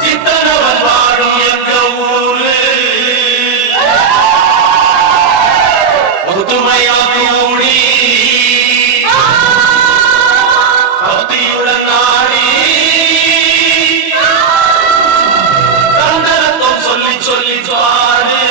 சித்தனவன் வாழும் எங்க ஊரு ஒத்துமையா கூடி பக்தியுடன் நாடி கந்தரத்தம் சொல்லி சொல்லி பாடு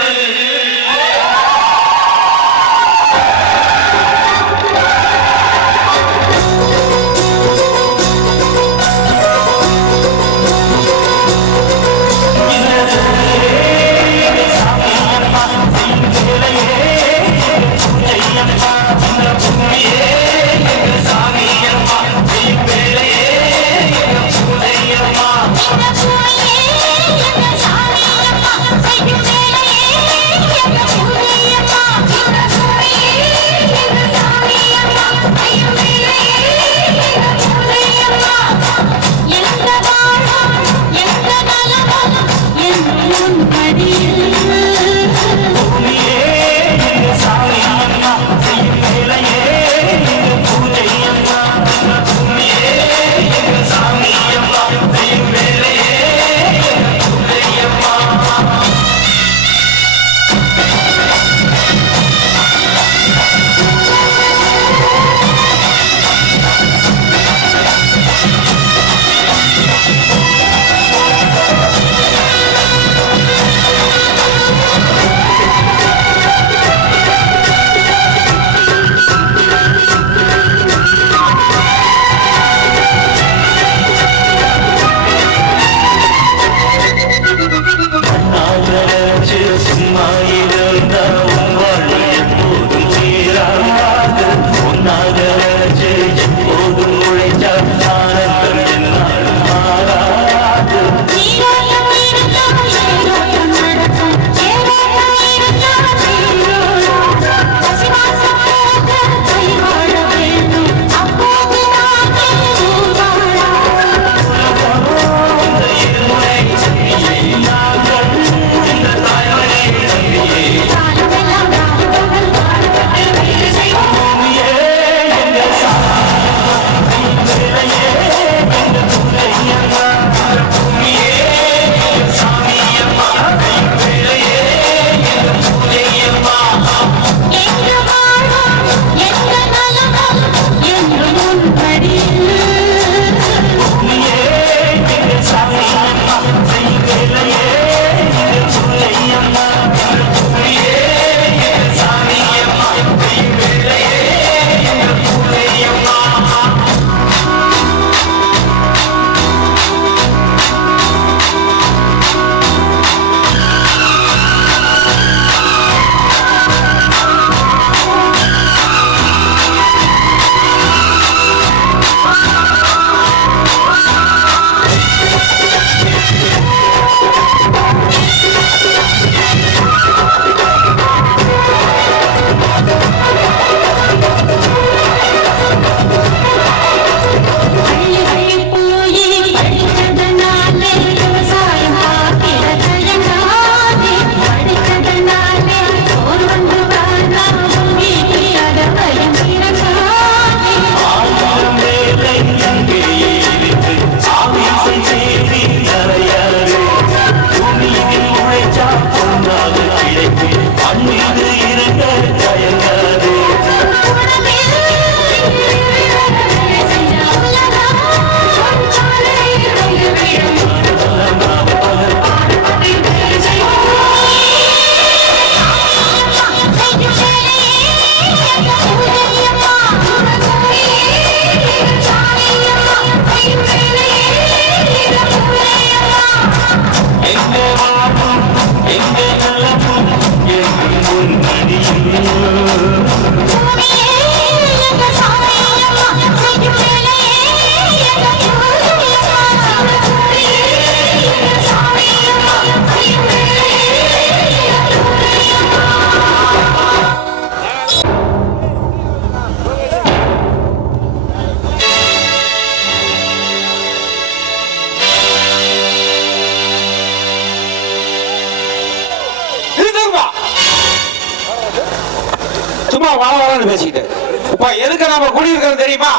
இப்ப எதுக்கு நம்ம குடியிருக்கிறது தெரியுமா?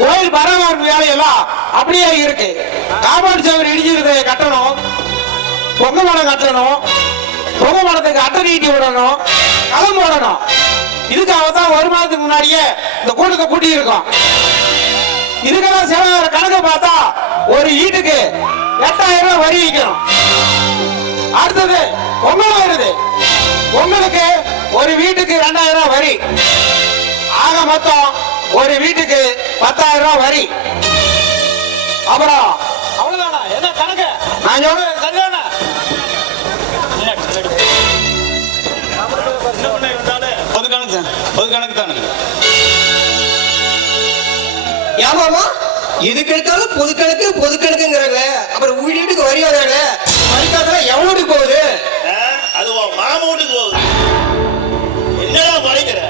கோயில் பராமரிப்பு வேலையெல்லாம் அப்படியே இருக்கு. காம்பவுண்ட் சுவர் இடிஞ்சிருக்கிறத கட்டணும், பொங்க மரம் கட்டணும், பொங்க மரத்துக்கு அட்டை நீட்டி விடணும், களம் போடணும். இதுக்காக தான் ஒரு மாதத்துக்கு முன்னாடியே இந்த கூட்டத்தை கூட்டி இருக்கோம். இதுக்கெல்லாம் செலவு கணக்கு பார்த்தா ஒரு வீட்டுக்கு 8000 ரூபாய் வரி வைக்கணும். அடுத்தது பொங்கல் வருது, பொங்கலுக்கு ஒரு வீட்டுக்கு 2000 ரூபாய் வரி. ஆக மொத்தம் ஒரு வீட்டுக்கு 10,000 ரூபாய் வரி. அப்புறம் அவ்வளவுதானா? என்ன கணக்கு? நான் சொல்றது சரிதானா? பொது கணக்கு தானே. ஏமாமா இதுக்கு எடுத்தாலும் பொது கணக்குங்கிறாங்களே, அப்புறம் வீட்டுக்கு வரி வராங்களே, வரிக்காதெல்லாம் எவ்வளவு போகுது? அது மாமா வீட்டுக்கு போகுது. என்னடா மறைக்கிற?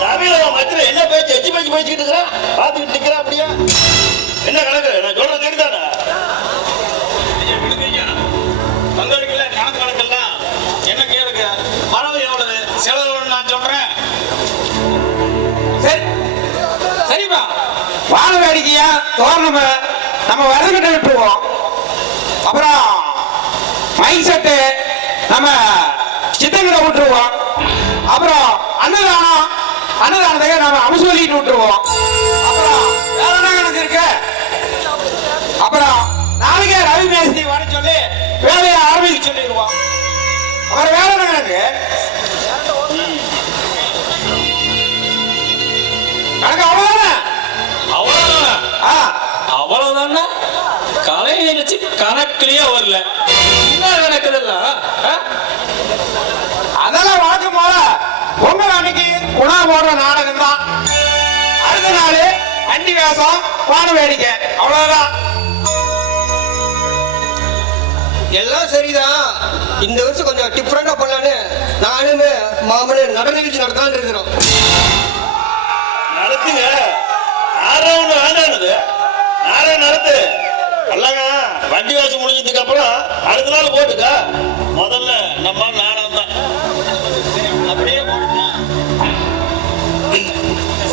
சபையில மத்திர என்ன பேச்சு எச்சு பேச்சு பேசிக்கிட்டு இருக்கிறா? பார்த்துக்கிட்டு நிக்கிறா அப்படியா? என்ன கணக்கு? நான் சொல்றது தெரியுதாடா? பங்களிக்கல கணக்கெல்லாம் என்ன கேளுங்க. வரவு எவ்வளவு, செலவு நான் சொல்றேன். சரி சரிப்பா. வாழ வேடிக்கையா தோரணம் நம்ம வரகிட்ட விட்டுருவோம். அப்புறம் மைக் செட்டு நம்ம சித்தங்கிட்ட விட்டுருவோம். அப்புறம் அன்னதானத்துக்கு நம்ம அமுசொல்லிட்டு விட்டுருவோம். அப்புறம் வேற என்ன கணக்கு இருக்கு? அப்புறம் நாளைக்கே ரவி மேஸ்திரி வர சொல்லி வேலையை ஆரம்பிக்க சொல்லிடுவோம். அப்புறம் வேற என்ன கணக்கு? கணக்கு அவ்வளவுதானே? அவ்வளவுதானே? கலை நினைச்சு கணக்குலயே வரல. என்ன கணக்குதல்ல? அதெல்லாம் வழக்கம் போல பொங்கல் அன்னைக்கு குணா போடுற நாடகம் தான். அடுத்த நாள் அண்டி வேஷம், வான வேடிக்கை, அவ்வளவுதான். எல்லாம் சரிதான். இந்த வருஷம் கொஞ்சம் டிஃபரெண்டா பண்ணலான்னு நானுமே மாமனு நடன நிகழ்ச்சி நடத்தலான்னு இருக்கிறோம். நடத்துங்க. ஆறாவது ஆண்டானது நாரே நடத்து. அல்லங்க வண்டி வேஷம் முடிஞ்சதுக்கு அப்புறம் அடுத்த நாள் போட்டுக்க. முதல்ல நம்ம நாடகம் தான் அப்படியே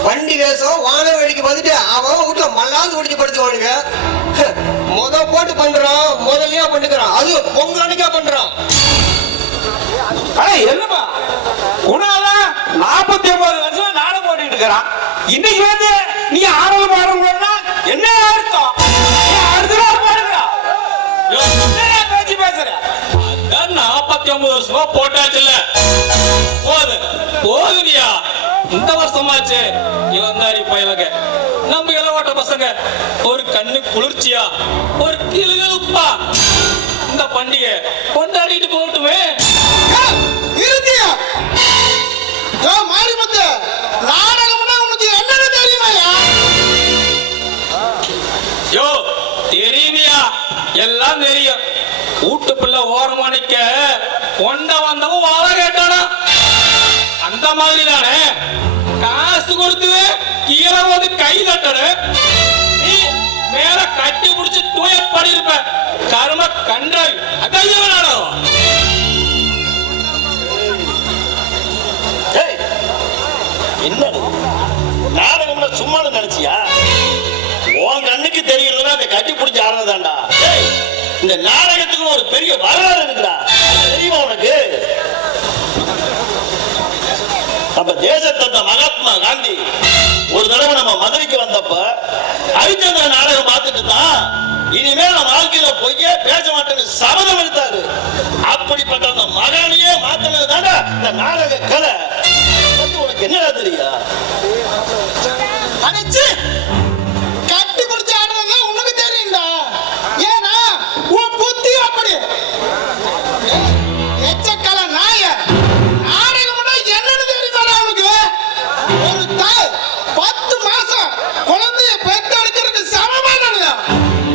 வண்டி வேஷம் வான வேடிக்கை வந்துட்டு அவன் வீட்டுல மல்லாந்து குடிச்சு படுத்துவானுங்க. போட்டு பண்றான், முதல்லயா பண்ணிக்கிறான், அது பொங்கல் அன்னைக்கா பண்றான். என்னப்பா குணாதான் 49 வருஷம் நாடகம் போட்டுக்கிட்டு இருக்கிறான். இன்னைக்கு வந்து நீ ஆரம்ப பாடுறா என்ன அர்த்தம்? அடுத்த நாள் பாடுறா பேச்சு பேசுற. 49 வருஷமா போட்டாச்சுல்ல, போதுவியா? இந்த வருஷமாச்சு இளந்தாரி பயலங்க நம்ம இளவாட்ட பசங்க ஒரு கண்ணு குளிர்ச்சியா ஒரு கிளுகலுப்பா இந்த பண்டிகை கொண்டாடிட்டு போகட்டுமே. இருத்தியா மாரிமத்த நாடகம்னா உனக்கு என்னன்னு தெரியுமாயா? யோ தெரியுமியா? எல்லாம் தெரியும். வீட்டு பிள்ளை ஓரமானிக்க கொண்ட வந்தவன் வாழ கேட்டானா அந்த மாதிரி தானே. காசு கொடுத்து கீழே வந்து கை தட்டடு, நீ மேல கட்டி பிடிச்சு தூய பண்ணிருப்ப. கரும கண்டாய் அதான் நாடகம். என்னது நாடகம்னா சும்மா நினைச்சியா? உன் கண்ணுக்கு தெரிகிறதுனா அந்த கட்டி பிடிச்சி ஆடுறதாண்டா. இந்த நாடகத்துக்கு ஒரு பெரிய வரலாறு இருக்குடா, தெரியுமா உனக்கு? நம்ம தேசத்தந்த மகாத்மா காந்தி ஒரு தடவை நம்ம மதுரைக்கு வந்தப்ப ஹரிச்சந்திர நாடகம் பார்த்துட்டு தான் இனிமேல் நம்ம வாழ்க்கையில பொய்யே பேச மாட்டேன்னு சபதம் எடுத்தாரு. அப்படிப்பட்ட அந்த மகானையே மாத்தினது தானே இந்த நாடக கலை. உனக்கு என்னடா தெரியா? கட்டி பிடிச்ச ஆடுறதா உனக்கு தெரியும்டா. ஏன்னா உன் புத்தி அப்படி எச்சக்கல நாய நாடகம்னா என்னன்னு தெரியுமா உனக்கு? ஒரு தாய் 10 மாசம் குழந்தைய பெத்தெடுக்கிறது சமமானது.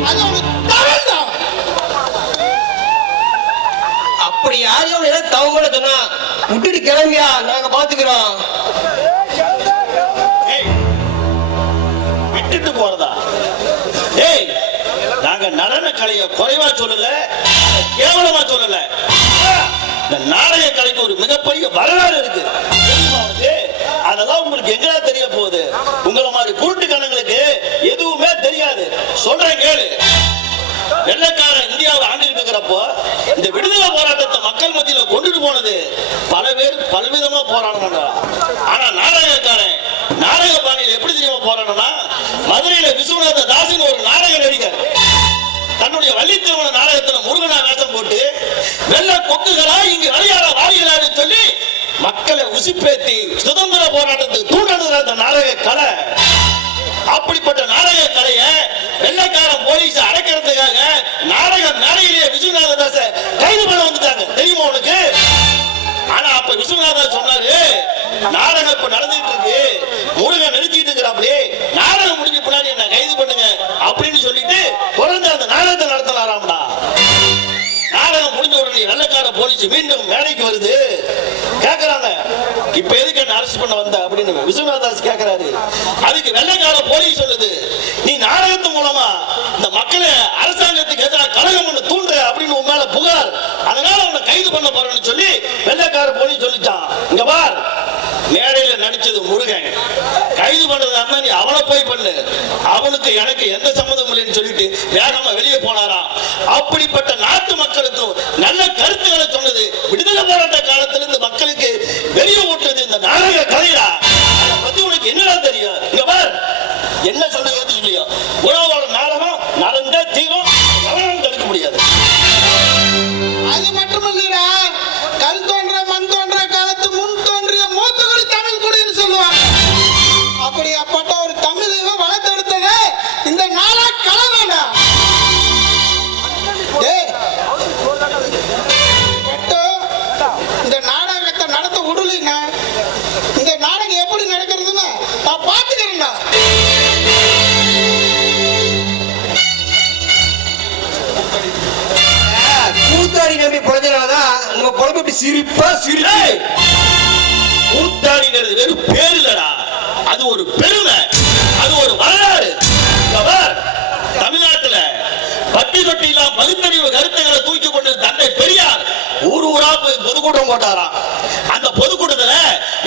அது ஒரு தவறு தான். அப்படி யாரையும் எனக்கு தவறு சொன்னா விட்டுட்டு கிளம்பியா, நாங்க பாத்துக்கிறோம். விட்டுட்டு போறதா? ஏய், நாங்க நடன கலையை குறைவா சொல்லல, கேவலமா சொல்லல. இந்த நாடக கலைக்கு ஒரு மிகப்பெரிய வரலாறு இருக்கு. அதை அதெல்லாம் உங்களுக்கு எங்கடா தெரிய போகுது? உங்கள மாதிரி குருட்டு கணங்களுக்கு எதுவுமே தெரியாது. சொல்றேன் கேளு. வெள்ளைக்காரன் இந்தியாவை ஆண்டிட்டு இருக்கிறப்போ இந்த விடுதலை போராட்டத்தை மக்கள் மத்தியில கொண்டுட்டு போனது பல பேர் பல்விதமா போராடினாங்க. ஆனா நாடகக்காரன் நாடக பாணியில எப்படி தெரியுமா போராடனா, மதுரையில விஸ்வநாத தாசின் ஒரு நாடக நடிகர் தன்னுடைய வள்ளித்திருமண நாடகத்துல முருகனா வேஷம் போட்டு வெள்ள கொக்குகளா இங்கு விளையாட வாரியலான்னு சொல்லி மக்களை உசிப்பேத்தி சுதந்திர போராட்டத்துக்கு தூண்டுறது அந்த நாடக கலை. அப்படிப்பட்ட நாடக கலையை வெள்ளைக்காரன் போலீஸ் அடைக்கிறதுக்காக நாடக மேடையிலேயே விஸ்வநாத தாச கைது பண்ண வந்துட்டாங்க. தெரியுமா உனக்கு? ஆனா அப்ப விஸ்வநாதன் சொன்னாரு, நாடகம் இப்ப நடந்துட்டு இருக்கு, முருகன் நிறுத்திட்டு இருக்கிறாப்லே, நாடகம் முடிஞ்ச பின்னாடி என்ன கைது பண்ணுங்க அப்படின்னு சொல்லிட்டு தொடர்ந்து அந்த நாடகத்தை நடத்தலாம்டா. நாடகம் முடிஞ்ச உடனே வெள்ளைக்கார போலீஸ் மீண்டும் மேடைக்கு வருது. கேக்குறாங்க, இப்ப எதுக்கு என்ன அரெஸ்ட் பண்ண வந்த அப்படின்னு விஸ்வநாதாஸ் கேக்குறாரு. அதுக்கு வெள்ளைக்கார போலீஸ் சொல்லுது, நீ நாடகத்து மூலமா இந்த மக்களை அரசாங்கத்துக்கு எதிராக கலகம் பண்ண தூண்டுற அப்படின்னு உன் மேல புகார், அதனால உன்னை கைது பண்ண போறேன்னு சொல்லி வெள்ளைக்கார போலீஸ் சொல்லிச்சான். இங்க பார், மேடையில நடிச்சது முருகன், கைது பண்றதா நீ அவனை போய் பண்ணு, அவனுக்கு எனக்கு எந்த சம்மந்தம் இல்லைன்னு சொல்லிட்டு வேகமா வெளியே போனாராம். அப்படிப்பட்ட நாட்டு மக்களுக்கும் நல்ல கருத்துக்களை சொன்னது விடுதலை போராட்ட காலத்திலிருந்து மக்களுக்கு வெளியே ஓட்டுறது இந்த நாடக கலையா. அதை பத்தி உனக்கு என்னடா தெரியும்? இங்க பார், என்ன சொல்றது சொல்லியோ உறவோட நாடகம் நடந்த தீரும், எவனும் தடுக்க முடியாது. அது மட்டுமல்லடா, கல் தோன்ற மண் தோன்ற காலத்து முன் தோன்றிய மூத்தகுடி தமிழ் குடின்னு சொல்லுவாங்க. அப்படியாப்பட்ட ஒரு தமிழை வளர்த்தெடுத்தது இந்த நாடக கலை தான்டா. இந்த நாடகத்தை நடத்த விடலைன்னா இந்த நாடகம் எப்படி நடக்கிறதுன்னு நான் பார்த்துக்கிறேன்டா. கூத்தாடி நம்பி பிறந்தனாலதான் உங்க பொழப்பு இப்படி சிரிப்பா சிரிச்சு. கூத்தாடிங்கிறது வெறும் பேர் இல்லடா, அது ஒரு பெருமை, அது ஒரு வரலாறு. தமிழ்நாட்டுல பட்டி தொட்டிலாம் பகுத்தறிவு கருத்துக்களை தூக்கி கொண்டு தந்தை பெரியார் ஊர் ஊரா போய் பொதுக்கூட்டம் போட்டாராம். அந்த பொதுக்கூட்டத்துல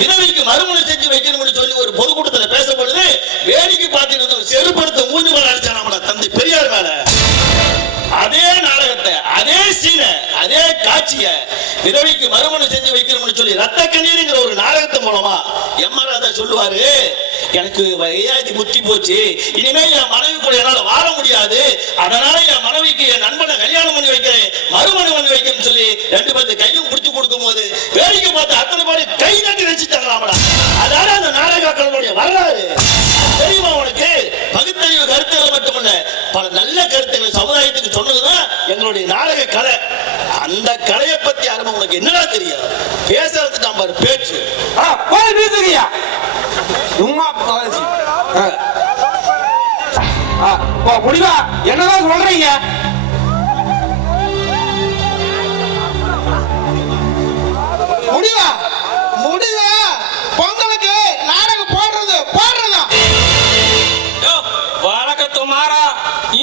விதவைக்கு மறுமணி செஞ்சு வைக்கணும்னு சொல்லி ஒரு பொதுக்கூட்டத்துல பேசப்படுது. வேடிக்கை பார்த்துட்டு செருப்படுத்த மூஞ்சி மேல அடிச்சான தந்தை பெரியார் மேல. அதே நாடகத்தை, அதே சீன, அதே காட்சிய விதவைக்கு மறுமணம் செஞ்சு வைக்கணும்னு சொல்லி ரத்த கண்ணீர்ங்கிற ஒரு நாடகத்து மூலமா எம்ஆர் ராதா சொல்லுவாரு, எனக்கு வயது முத்தி போச்சு, இனிமே என் மனைவி கூட என்னால வாழ முடியாது, அதனால என் மனைவிக்கு என் நண்பனை கல்யாணம் பண்ணி வைக்கிறேன், மறுமணம் பண்ணி வைக்கிறேன்னு சொல்லி 2 பேருக்கு கையும் பிடிச்சு கொடுக்கும் போது வேடிக்கை பார்த்து அத்தனை பேர் கை தட்டி ரசிச்சாங்களாமடா. அதான அந்த நாடகங்களுடைய வரலாறு. தெரியுமா உனக்கு? பகுத்தறிவு கருத்துக்களை மட்டுமல்ல, பல நல்ல கருத்துக்களை சமுதாயத்துக்கு சொன்னதுதான் எங்களுடைய நாடக கலை. அந்த கலையை பத்தி அருமை உனக்கு என்னடா தெரியும்? பேசுறது தான் பாரு பேச்சு. போய் பேசுறியா? முடிவா என்னதான் சொல்றீங்க? முடிவா முடிவா பொங்கலுக்கு நாடகம் போடுறதா வணக்கத்து மாறா,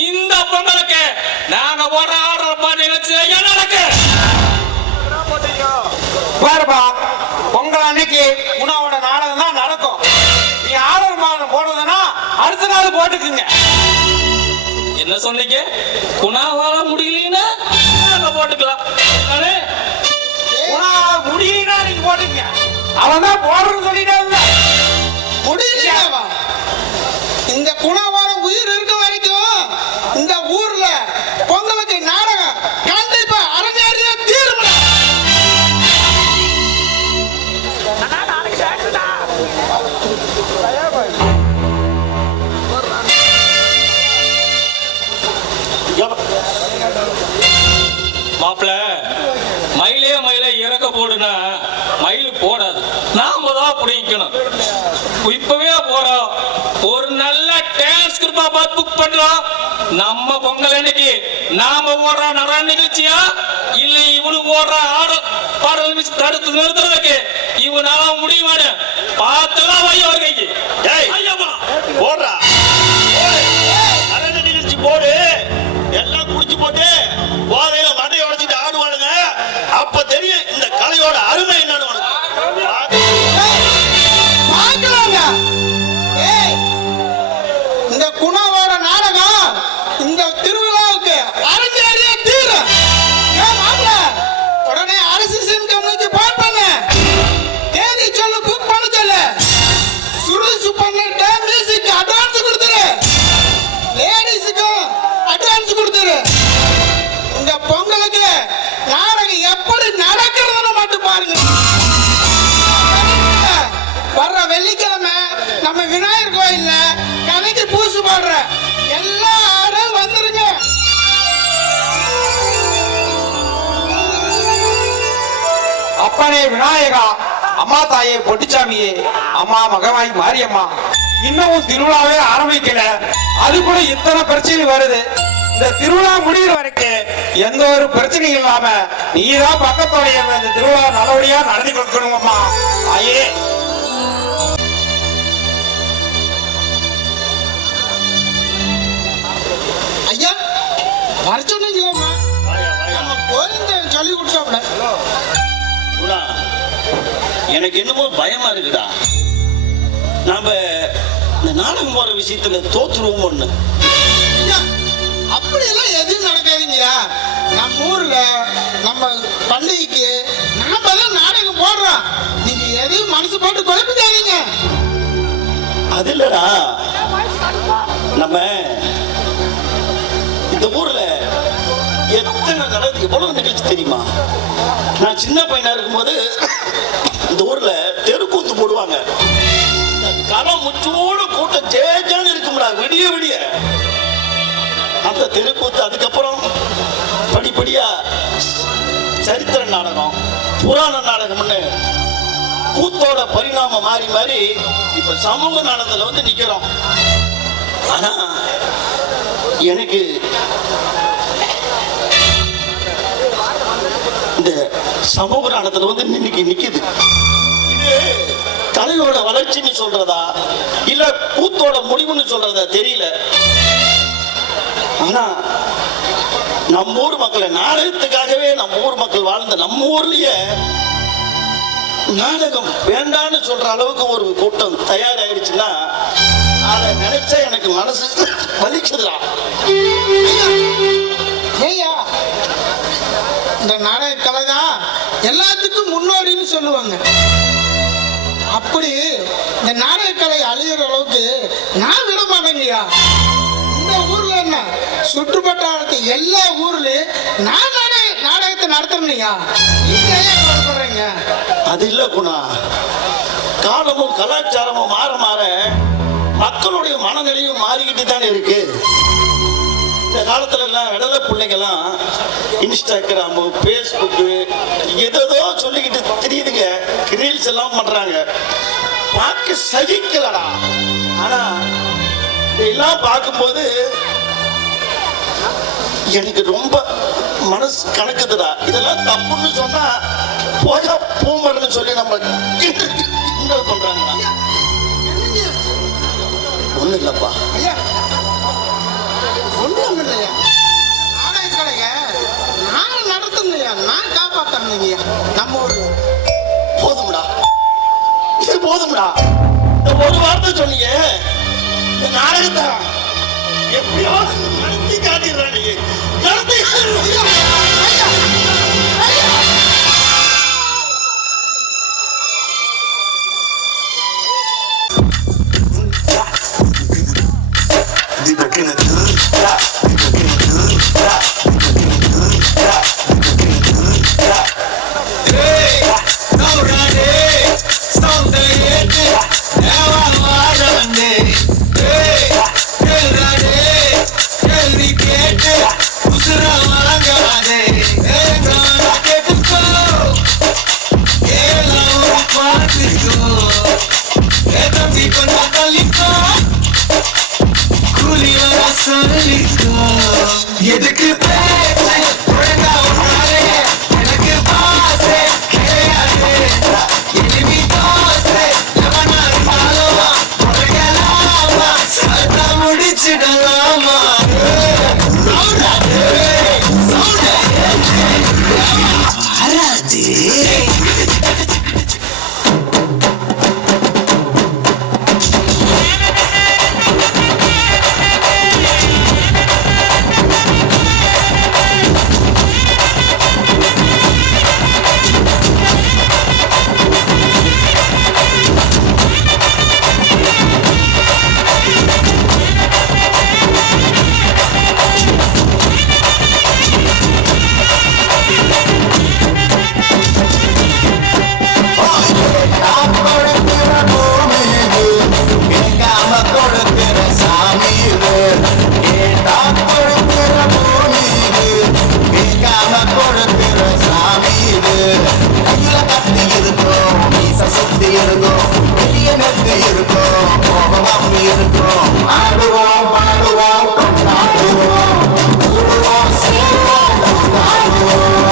இந்த பொங்கலுக்கு நாங்க போடுற ஆர்டர் நிகழ்ச்சி என்ன நடக்கு பாருப்பா, பொங்கல் அன்னைக்கு உணவோட நாடகம் தான் நடக்கும். நீ ஆர்டர் போடுறதுன்னா அடுத்த நாள் போட்டுக்குங்க. என்ன சொன்னீங்க? குணாவால முடியலன்னா நாங்க போட்டுக்கலாம். முடியலன்னா நீங்க போட்டுங்க. அவன் தான் போடுறன்னு சொல்லிட்டாங்க. முடியலையாவா? இந்த குணவான உயிர் இருக்க வரைக்கும் இந்த ஊர்ல பொங்கலுக்கு நாடகம் கண்டிப்பா அரங்கேறிய தீர்வு. மாப்பிள, மயிலே இறக்க போடுனா மயில் போடாது, நாம தான் பிடிக்கணும். இப்பவே போறோம், ஒரு நல்ல டான்ஸ் குரூப்பா பார்த்து புக் பண்றோம். நம்ம பொங்கல் அன்னைக்கு நாம ஓடுற நடன நிகழ்ச்சியா இல்ல இவனு ஓடுற ஆடல் பாடல் நிகழ்ச்சி தடுத்து நிறுத்துறதுக்கு இவனால முடியுமானு பார்த்தெல்லாம் வைய ஒரு கைக்கு போடுறா நடன நிகழ்ச்சி போடு. எல்லாம் குடிச்சு போட்டு போதையில மண்டையை உடைச்சிட்டு ஆடுவானுங்க. அப்ப தெரியும் இந்த கலையோட அருமை என்னன்னு உனக்கு. பண்ணிட்டு மியூசிக் அட்வான்ஸ் கொடுத்துரு, லேடிஸுக்கும் அட்வான்ஸ் கொடுத்துரு. இந்த பொங்கலுக்கு நாடகம் எப்படி நடக்கிறதுன்னு மட்டும் பாருங்க. வர்ற வெள்ளிக்கிழமை நம்ம விநாயகர் கோயில்ல கலைக்கு பூசு போடுற எல்லாரும் வந்துருங்க. அப்பனே விநாயகா, அம்மா தாயே பொட்டிச்சாமியே, அம்மா மகவாய் மாரியம்மா, இன்னமும் திருவிழாவே ஆரம்பிக்கல, அது கூட இத்தனை பிரச்சனை வருது. இந்த திருவிழா முடிகிற வரைக்கும் எந்த ஒரு பிரச்சனையும் இல்லாம நீதான் பக்கத்தோடைய இந்த திருவிழா நல்லபடியா நடத்தி கொடுக்கணும்மா. ஆயே ஐயா வர சொன்னீங்களா? நம்ம கோயில் சொல்லி கொடுத்தாப்ல. குணா, எனக்கு என்னமோ பயமா இருக்குடா. நாம இந்த நாடகம் போற விஷயத்துல தோத்துருவோம். ஒண்ணு அப்படியெல்லாம் எதுவும் நடக்காதீங்கயா. நம்ம ஊர்ல நம்ம பண்டிகைக்கு நாம தான் நாடகம் போடுறோம். நீங்க எதையும் மனசு போட்டு குழப்பிக்காதீங்க. அது இல்லடா, நம்ம இந்த ஊர்ல எத்தனை நடக்குது, எவ்வளவு நிகழ்ச்சி தெரியுமா? நான் சின்ன பையனா இருக்கும்போது இந்த ஊர்ல தெருக்கூத்து போடுவாங்க. களம் முச்சோடு கூட்டம் ஜேஜான்னு இருக்கும்டா, விடிய விடிய அந்த தெருக்கூத்து. அதுக்கப்புறம் படிப்படியா சரித்திர நாடகம், புராண நாடகம்னு கூத்தோட பரிணாமம் மாறி மாறி இப்ப சமூக நாடகத்துல வந்து நிக்கிறோம். ஆனா எனக்கு இந்த சமூக நாடகத்துல வந்து இன்னைக்கு நிக்குது. இது கலையோட வளர்ச்சின்னு சொல்றதா இல்ல கூத்தோட முடிவுன்னு சொல்றதா தெரியல. ஆனா நம்ம ஊர் மக்களை நாடகத்துக்காகவே நம்ம ஊர் மக்கள் வாழ்ந்த நம்ம ஊர்லயே நாடகம் வேண்டான்னு சொல்ற அளவுக்கு ஒரு கூட்டம் தயாராகிடுச்சுன்னா அதை நினைச்சா எனக்கு மனசு வலிக்குதுடா. ஏய்யா, இந்த நாடக கலை தான் எல்லாத்துக்கும் முன்னோடின்னு சொல்லுவாங்க. அப்படி இந்த நாடக கலை அழியிற அளவுக்கு நான் விட மாட்டேங்கய்யா. இந்த ஊர்ல என்ன சுற்றுப்பட்டாளத்து எல்லா ஊர்லயும் நான் நாடகத்தை நடத்துறேன்யா. அது இல்ல குணா, காலமும் கலாச்சாரமும் மாற மாற மக்களுடைய மனநிலையும் மாறிக்கிட்டு தானே இருக்கு. இந்த காலத்துல எல்லாம் விடலை பிள்ளைங்கெல்லாம் இன்ஸ்டாகிராமு, பேஸ்புக்கு ஏதோ சொல்லிக்கிட்டு தெரியுதுங்க, ரீல்ஸ் எல்லாம் பண்றாங்க. பார்க்க சகிக்கலடா. ஆனா இதெல்லாம் பார்க்கும்போது எனக்கு ரொம்ப மனசு கணக்குதுடா. இதெல்லாம் தப்புன்னு சொன்னா போயா பூமர்னு சொல்லி நம்ம கிண்டல் பண்றாங்கடா. ஒண்ணு இல்லப்பா, ஒண்ணும் இல்லையா. நாடக கலைய நான் நடத்துங்கய்யா, நான் காப்பாத்தணுங்கய்யா. நம்ம ஒரு போதும்டா, இது போதும்டா. இந்த ஒரு வார்த்தை சொன்னீங்க, இந்த நாடகத்தை எப்படியாவது நடத்தி காட்டிடுறாங்க. நடத்தி எதுக்கு முடிச்சிடலாமா? இருக்கும். ஆடுவோம் பாடுவோம் கொண்டாடுவோம் கூடுவோம் சேருவோம் கொண்டாடுவோம்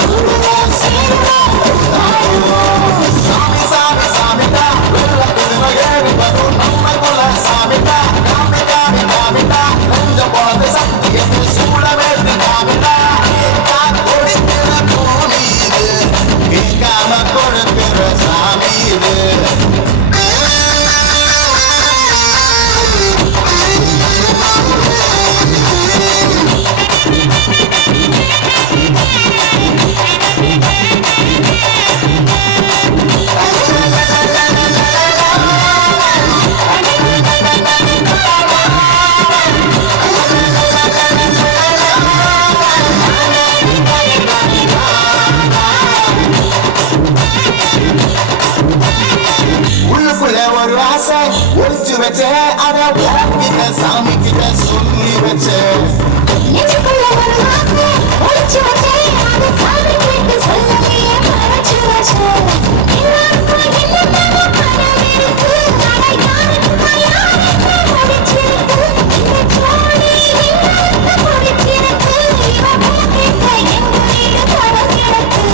கூடுவோம் சேருவோம் கொண்டாடுவோம். சாமி சாமி சாமிடா வெள்ள குதிரை ஏறி வரும் நம்ம குல சாமிடா. காமி காமி காமிடா நெஞ்ச போது சத்தியத்தை சூழவேற்று காமிடா. கொடுக்கிற பூமி இது கேட்காம கொடுக்கிற சாமி இது. உள்ளுக்குள்ள ஒரு ஆசை ஒழிச்சு வச்சேன். அத கிட்ட சாமி கிட்ட சொல்லி வச்சேன். நெஞ்சுக்குள்ள ஒரு ஆசை ஒளிச்சு வச்சேன். அது சாமி கிட்ட சொல்லலையே மறைச்சு வச்சேன். எல்லாருக்கும் என்னென்னமோ கனவு இருக்கு. ஆனா யாருக்கு பிடிச்சிருக்கு. இந்த ஜோடி எல்லாருக்கும் பிடிச்சிருக்கு. இவ போக்கிட்ட எங்க வீடு படம் கிடக்கு.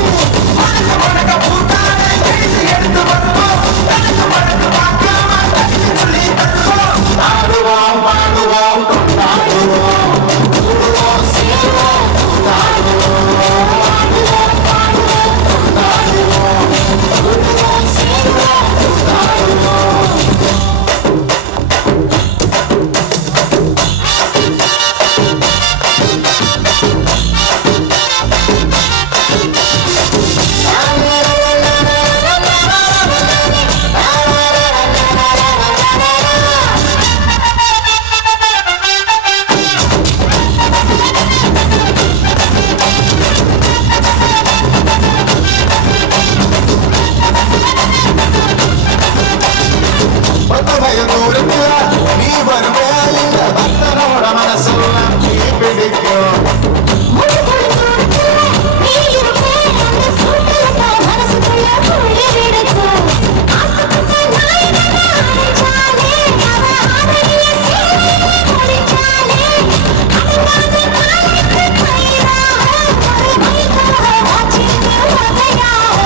ஆடுவோம் பாடுவோம் கொண்டாடுவோம் கூடுவோம் சேருவோம் கொண்டாடுவோம் பாடுவோம் கொண்டாடுவோம் கூடுவோம் சேருவோம் கொண்டாடுவோம். பத்தமய தூரத்து நீ வருவே இந்த பக்தனோட மனசெல்லாம் நீ பிடிக்கும். முழுகுழு தூரத்துல நீ இருப்பே. அந்த சூட்டில தான் மனசுக்குள்ள குளிர் எடுக்கும். ஆசைப்பட்ட நாயகனை அழைச்சாலே அவ ஆடையில சேலையில குளிச்சாலே அடங்காத காலைக்கு கயிறாக ஒரு மைக்காக வாச்சிட்டு வகையாக.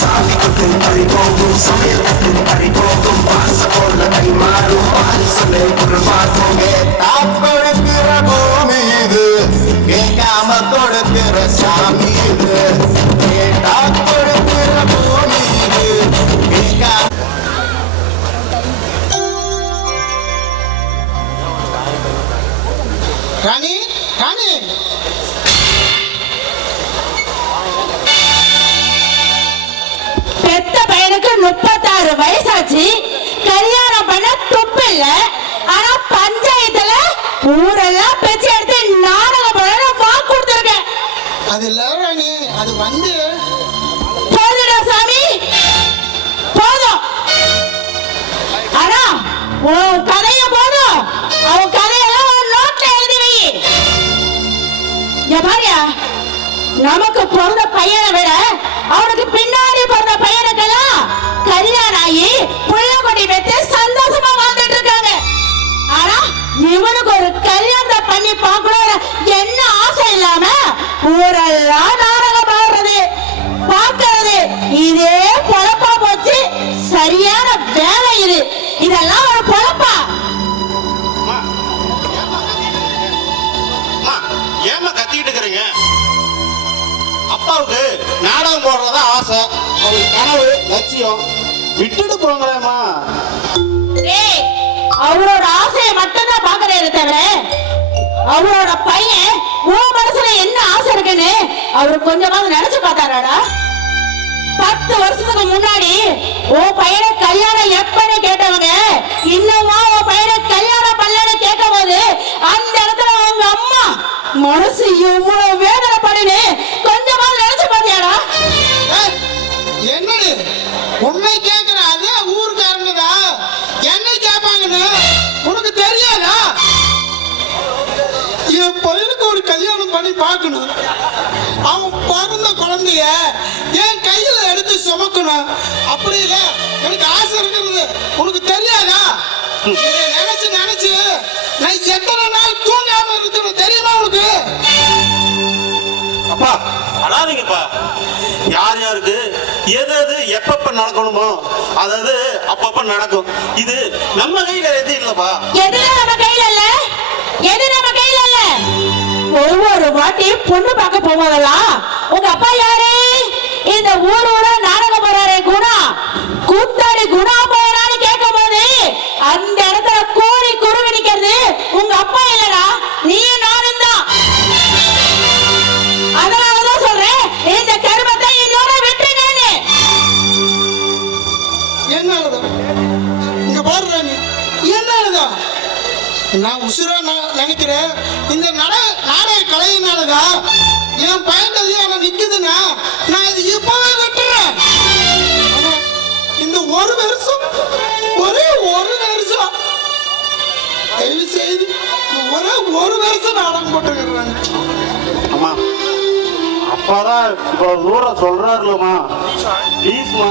சாமிக்கு பறி போகும் சமையலுக்கு பறி போகும் பாச போல கை மாறும் பாரிசலை ஒரு பார்ப்போமே. கொடுக்கிற பூமி இது கேட்காம கொடுக்கிற சாமி இது. கேட்டா கொடுக்கிற பூமி இது கேட்காம. ராணி ராணி பெத்த பையனுக்கு 36 வயசாச்சு. கல்யாணம் பண்ண துப்பு இல்ல. ஆனா பஞ்சாயத்துல ஊரெல்லாம் பேச்சு எடுத்து நாடகம் பண்ண வாக்கு கொடுத்துருக்கேன். அது இல்ல ராணி, அது வந்து போதுடா சாமி போதும். ஆனா உன் கதைய போதும். அவன் கதையெல்லாம் உன் நோட்ல எழுதி வை. பாரியா, நமக்கு பிறந்த பையனை விட அவனுக்கு பின்னாடி பிறந்த பையனுக்கெல்லாம் கல்யாணம் ஆகி புள்ள கொடி வைத்து சந்தோஷமா வாழ்ந்துட்டு இருக்காங்க. ஆனா இவனுக்கு ஒரு கல்யாணத்தை பண்ணி பார்க்கணும் என்ன ஆசை இல்லாம ஊரெல்லாம் நாடகம் ஆடுறது பார்க்கறது இதே பொழப்பா போச்சு. சரியான வேலை இது. இதெல்லாம் ஒரு பொழப்பா? ஏமா கத்திட்டு இருக்கிறீங்க? அப்பாவுக்கு நாடகம் போடுறதா ஆசை, அவருக்கு கனவு லட்சியம். விட்டுட்டு போங்களேம்மா. ஏய், அவரோட ஆசையை மட்டும்தான் பாக்குறேன் தவிர அவரோட பையன் உன் மனசுல என்ன ஆசை இருக்குன்னு அவரு கொஞ்சமாவது நினைச்சு பார்த்தாராடா? 10 வருஷத்துக்கு முன்னாடி உன் பையனை கல்யாணம் எப்பன்னு கேட்டவங்க இன்னுமா உன் பையனை கல்யாணம் பண்ணலன்னு கேட்கும் போது அந்த இடத்துல அவங்க அம்மா மனசு எவ்வளவு வேதனைப்படுன்னு கொஞ்சமாவது நினைச்சு பார்த்தியாடா? என்னடி உன்னை கேட்கிற அதே ஊருக்காரங்க தான் என்னை கேட்பாங்கன்னு உனக்கு தெரியாதா? என் பையனுக்கு ஒரு கல்யாணம் பண்ணி பார்க்கணும். அவன் பிறந்த குழந்தைய என் கையில எடுத்து சுமக்கணும். அப்படி இல்லை இதை நினைச்சு நினைச்சு நான் எத்தனை நாள் தூங்காம இருக்கிறேன் தெரியுமா உனக்கு? அப்பா அழாதீங்கப்பா. யார் யாருக்கு எது எது எப்பப்ப நடக்கணுமோ அதாவது அப்பப்ப நடக்கும். இது நம்ம கையில எது இல்லப்பா. எது நம்ம கையில இல்ல, எது நம்ம கையில இல்ல. ஒவ்வொரு வாட்டி பொண்ணு பார்க்க போவாங்களா உங்க அப்பா யாரு? இந்த ஊர் ஊரா நாடகம் போறாரே குணா, கூத்தாடி குணா போறான்னு கேட்கும் போது அந்த இடத்துல கோழி குருவி நிக்கிறது உங்க அப்பா இல்லடா, நீ நானும் தான். அதனாலதான் சொல்றேன் இந்த கருமத்தை இதோட விட்டுருங்கன்னு. என்னாலதான் இங்க பாரு ராணி, என்னாலதான் நான் உசுரா நினைக்கிறேன். இந்த நாடக கலையினாலதான் என் பயந்தது என்ன நிக்குதுன்னா நான் இது இப்பவே விட்டுறேன். ஆனா, இந்த ஒரு வருஷம் ஒரே ஒரு வருஷம் தயவு செய்து ஒரே ஒரு வருஷம் நாடகம் போட்டுக்கிறாங்க. அம்மா அப்பாதான் இவ்வளவு தூரம் சொல்றாருலம்மா, ப்ளீஸ்மா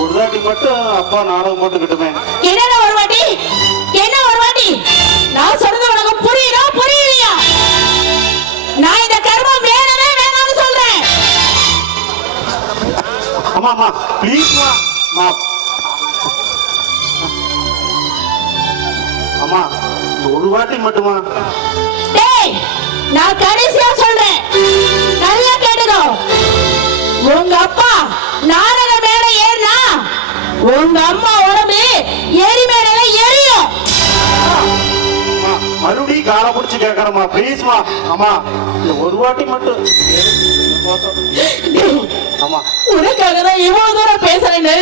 ஒரு தாட்டி மட்டும் அப்பா நாடகம் போட்டுக்கிட்டுமே. என்ன ஒரு வாட்டி, என்ன ஒரு வாட்டி நான் சொல்றது உனக்கு புரியுதா புரியலையா? நான் இந்த கர்மம் வேணவே வேணாம்னு சொல்றேன். அம்மா அம்மா ப்ளீஸ்மா. அம்மா ஒரு வாட்டி மட்டுமா. டேய் நான் கடைசியா சொல்றேன், நல்லா கேட்டுக்கோ. உங்க அப்பா நாடக மேல ஏறினா உங்க அம்மா உடம்பு எரி மேல எரியும். மறுபடியும் காலை பிடிச்சு கேட்கறமா ப்ளீஸ்மா. அம்மா இந்த ஒரு வாட்டி மட்டும். அம்மா உனக்காக தான் இவ்வளவு தூரம் பேசுறேன்னு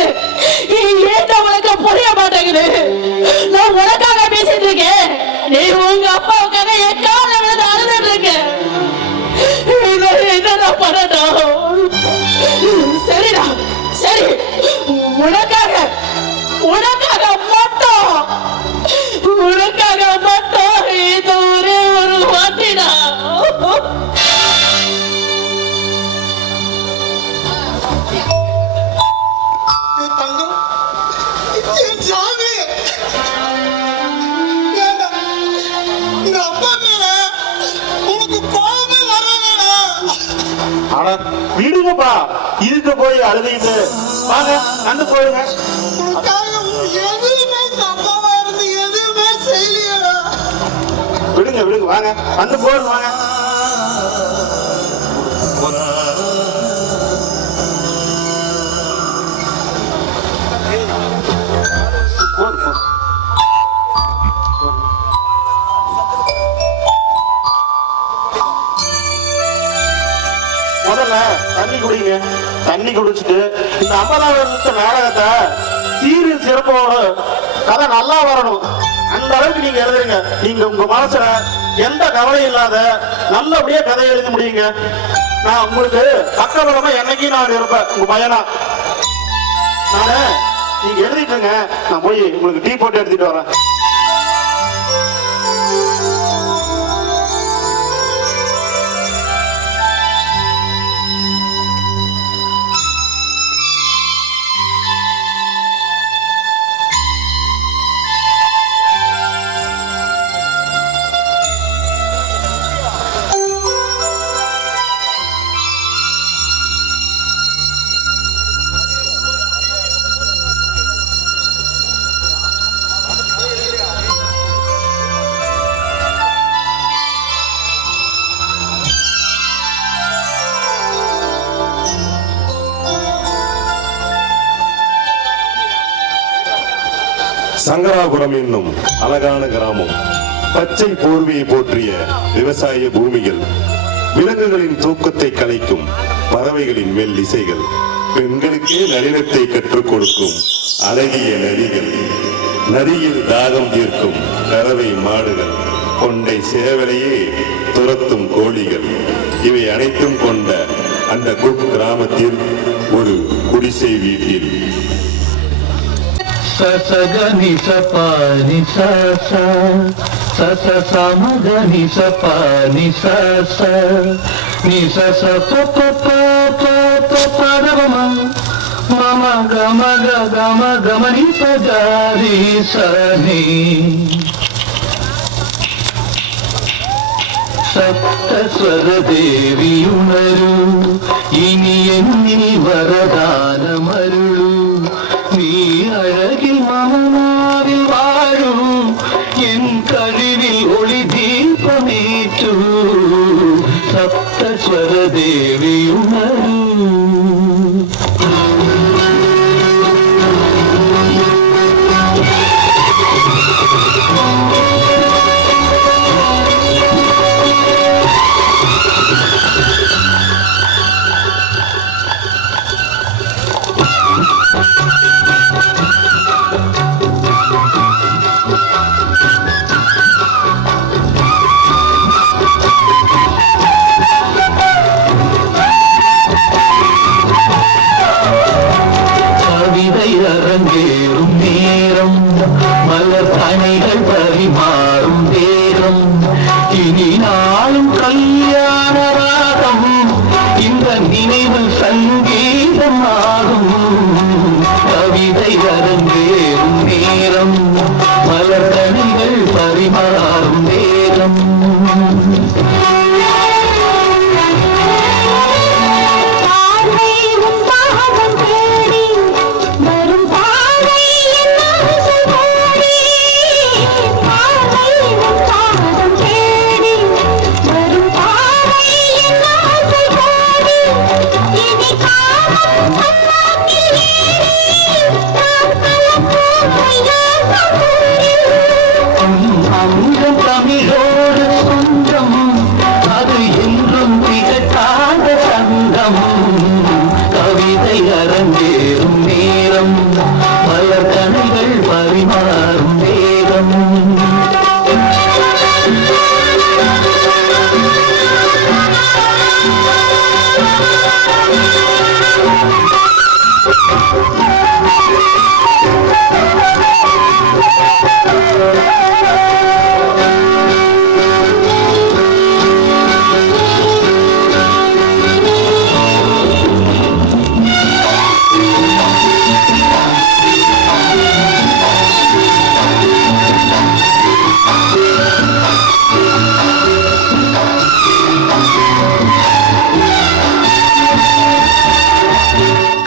ஏன் உனக்கு புரிய மாட்டேங்குது. நான் உனக்காக பேசிட்டு இருக்கேன், நீ உங்க அப்பாவுக்காக என் கால விழுந்து அழுதுட்டு இருக்க. என்னடா பண்ணட்டும்? சரிடா சரி, உனக்காக உனக்காக மட்டும் இந்த ஒரே ஒரு வாட்டிடா. என் தங்கம், என் சாமி, வேண்டாம். இந்த அப்பா மேல உனக்கு கோபமே வரவேடா. ஆனா விடுங்கப்பா, இதுக்கு போய் அழுதிட்டு வாங்க நந்து போயிடுங்க. உனக்காக எதுவுமே இந்த அப்பாவா இருந்து எதுவுமே செய்யலையடா. விடுங்க விடுங்க வாங்க வந்து போயிடுங்க வாங்க. முதல்ல தண்ணி குடிங்க. தண்ணி குடிச்சிட்டு இந்த 50வது வருஷத்து நாடகத்தை சீரியல் சிறப்போட கதை நல்லா வரணும். அந்த அளவுக்கு நீங்க எழுதுறீங்க. நீங்க உங்க மனசுல எந்த கவலையும் இல்லாத நல்லபடியா கதை எழுத முடியுங்க. நான் உங்களுக்கு பக்கபலமா என்னைக்கும் நான் இருப்பேன் உங்க பையனா. நானு நீங்க எழுதிட்டுங்க, நான் போய் உங்களுக்கு டீ போட்டு எடுத்துட்டு வரேன். சங்கராபுரம் என்னும் அழகான கிராமம், பச்சை போர்வையை போற்றிய விவசாய பூமிகள், விலங்குகளின் தூக்கத்தை கலைக்கும் பறவைகளின் மெல்லிசைகள், பெண்களுக்கே நளினத்தை கற்றுக் கொடுக்கும் அழகிய நதிகள், நதியில் தாகம் தீர்க்கும் கறவை மாடுகள், கொண்டை சேவலையே துரத்தும் கோழிகள், இவை அனைத்தும் கொண்ட அந்த குக்கிராமத்தில் ஒரு குடிசை வீட்டில் சசகனி சபானி சச சச சமகனி சபானி சச நீ சச பப பப பபரம மம கம கம கமனி பகாரி சனி സപ്തസ്വര ദേവിയുണരു ഇനി എന്നിൽ വരദാനമരുളു നീ അഴകിൽ മമനാവിൽ വാഴൂ എൻ കഴിവിൽ ഒളി ദീപമേറ്റു സപ്തസ്വര ദേവിയുണരു அரங்கேறும் நேரம் மலர் பணிகள் பரிமாறும் தேரம் இனி நாளும் கல்யாண ராகம் இந்த நினைவு சங்கீதமாகும் கவிதை அரங்கேறும் நேரம் மலர் பணிகள் பரிமாறும் தேரம் தமிழோடு சொந்தம் அது என்றும் திகட்டாத சங்கம் கவிதை அரங்கேறும் நேரம் மலர் கணைகள் பரிமாறும் வேகம்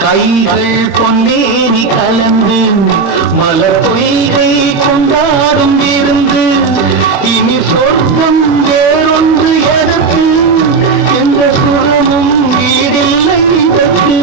கைகள் பொன்னேறி கலந்து மலர் பொய்கை கொண்டாடும் இருந்து இனி சொர்க்கம் வேறொன்று எதற்கு என்ற சுரமும் வீடில்லை இதற்கு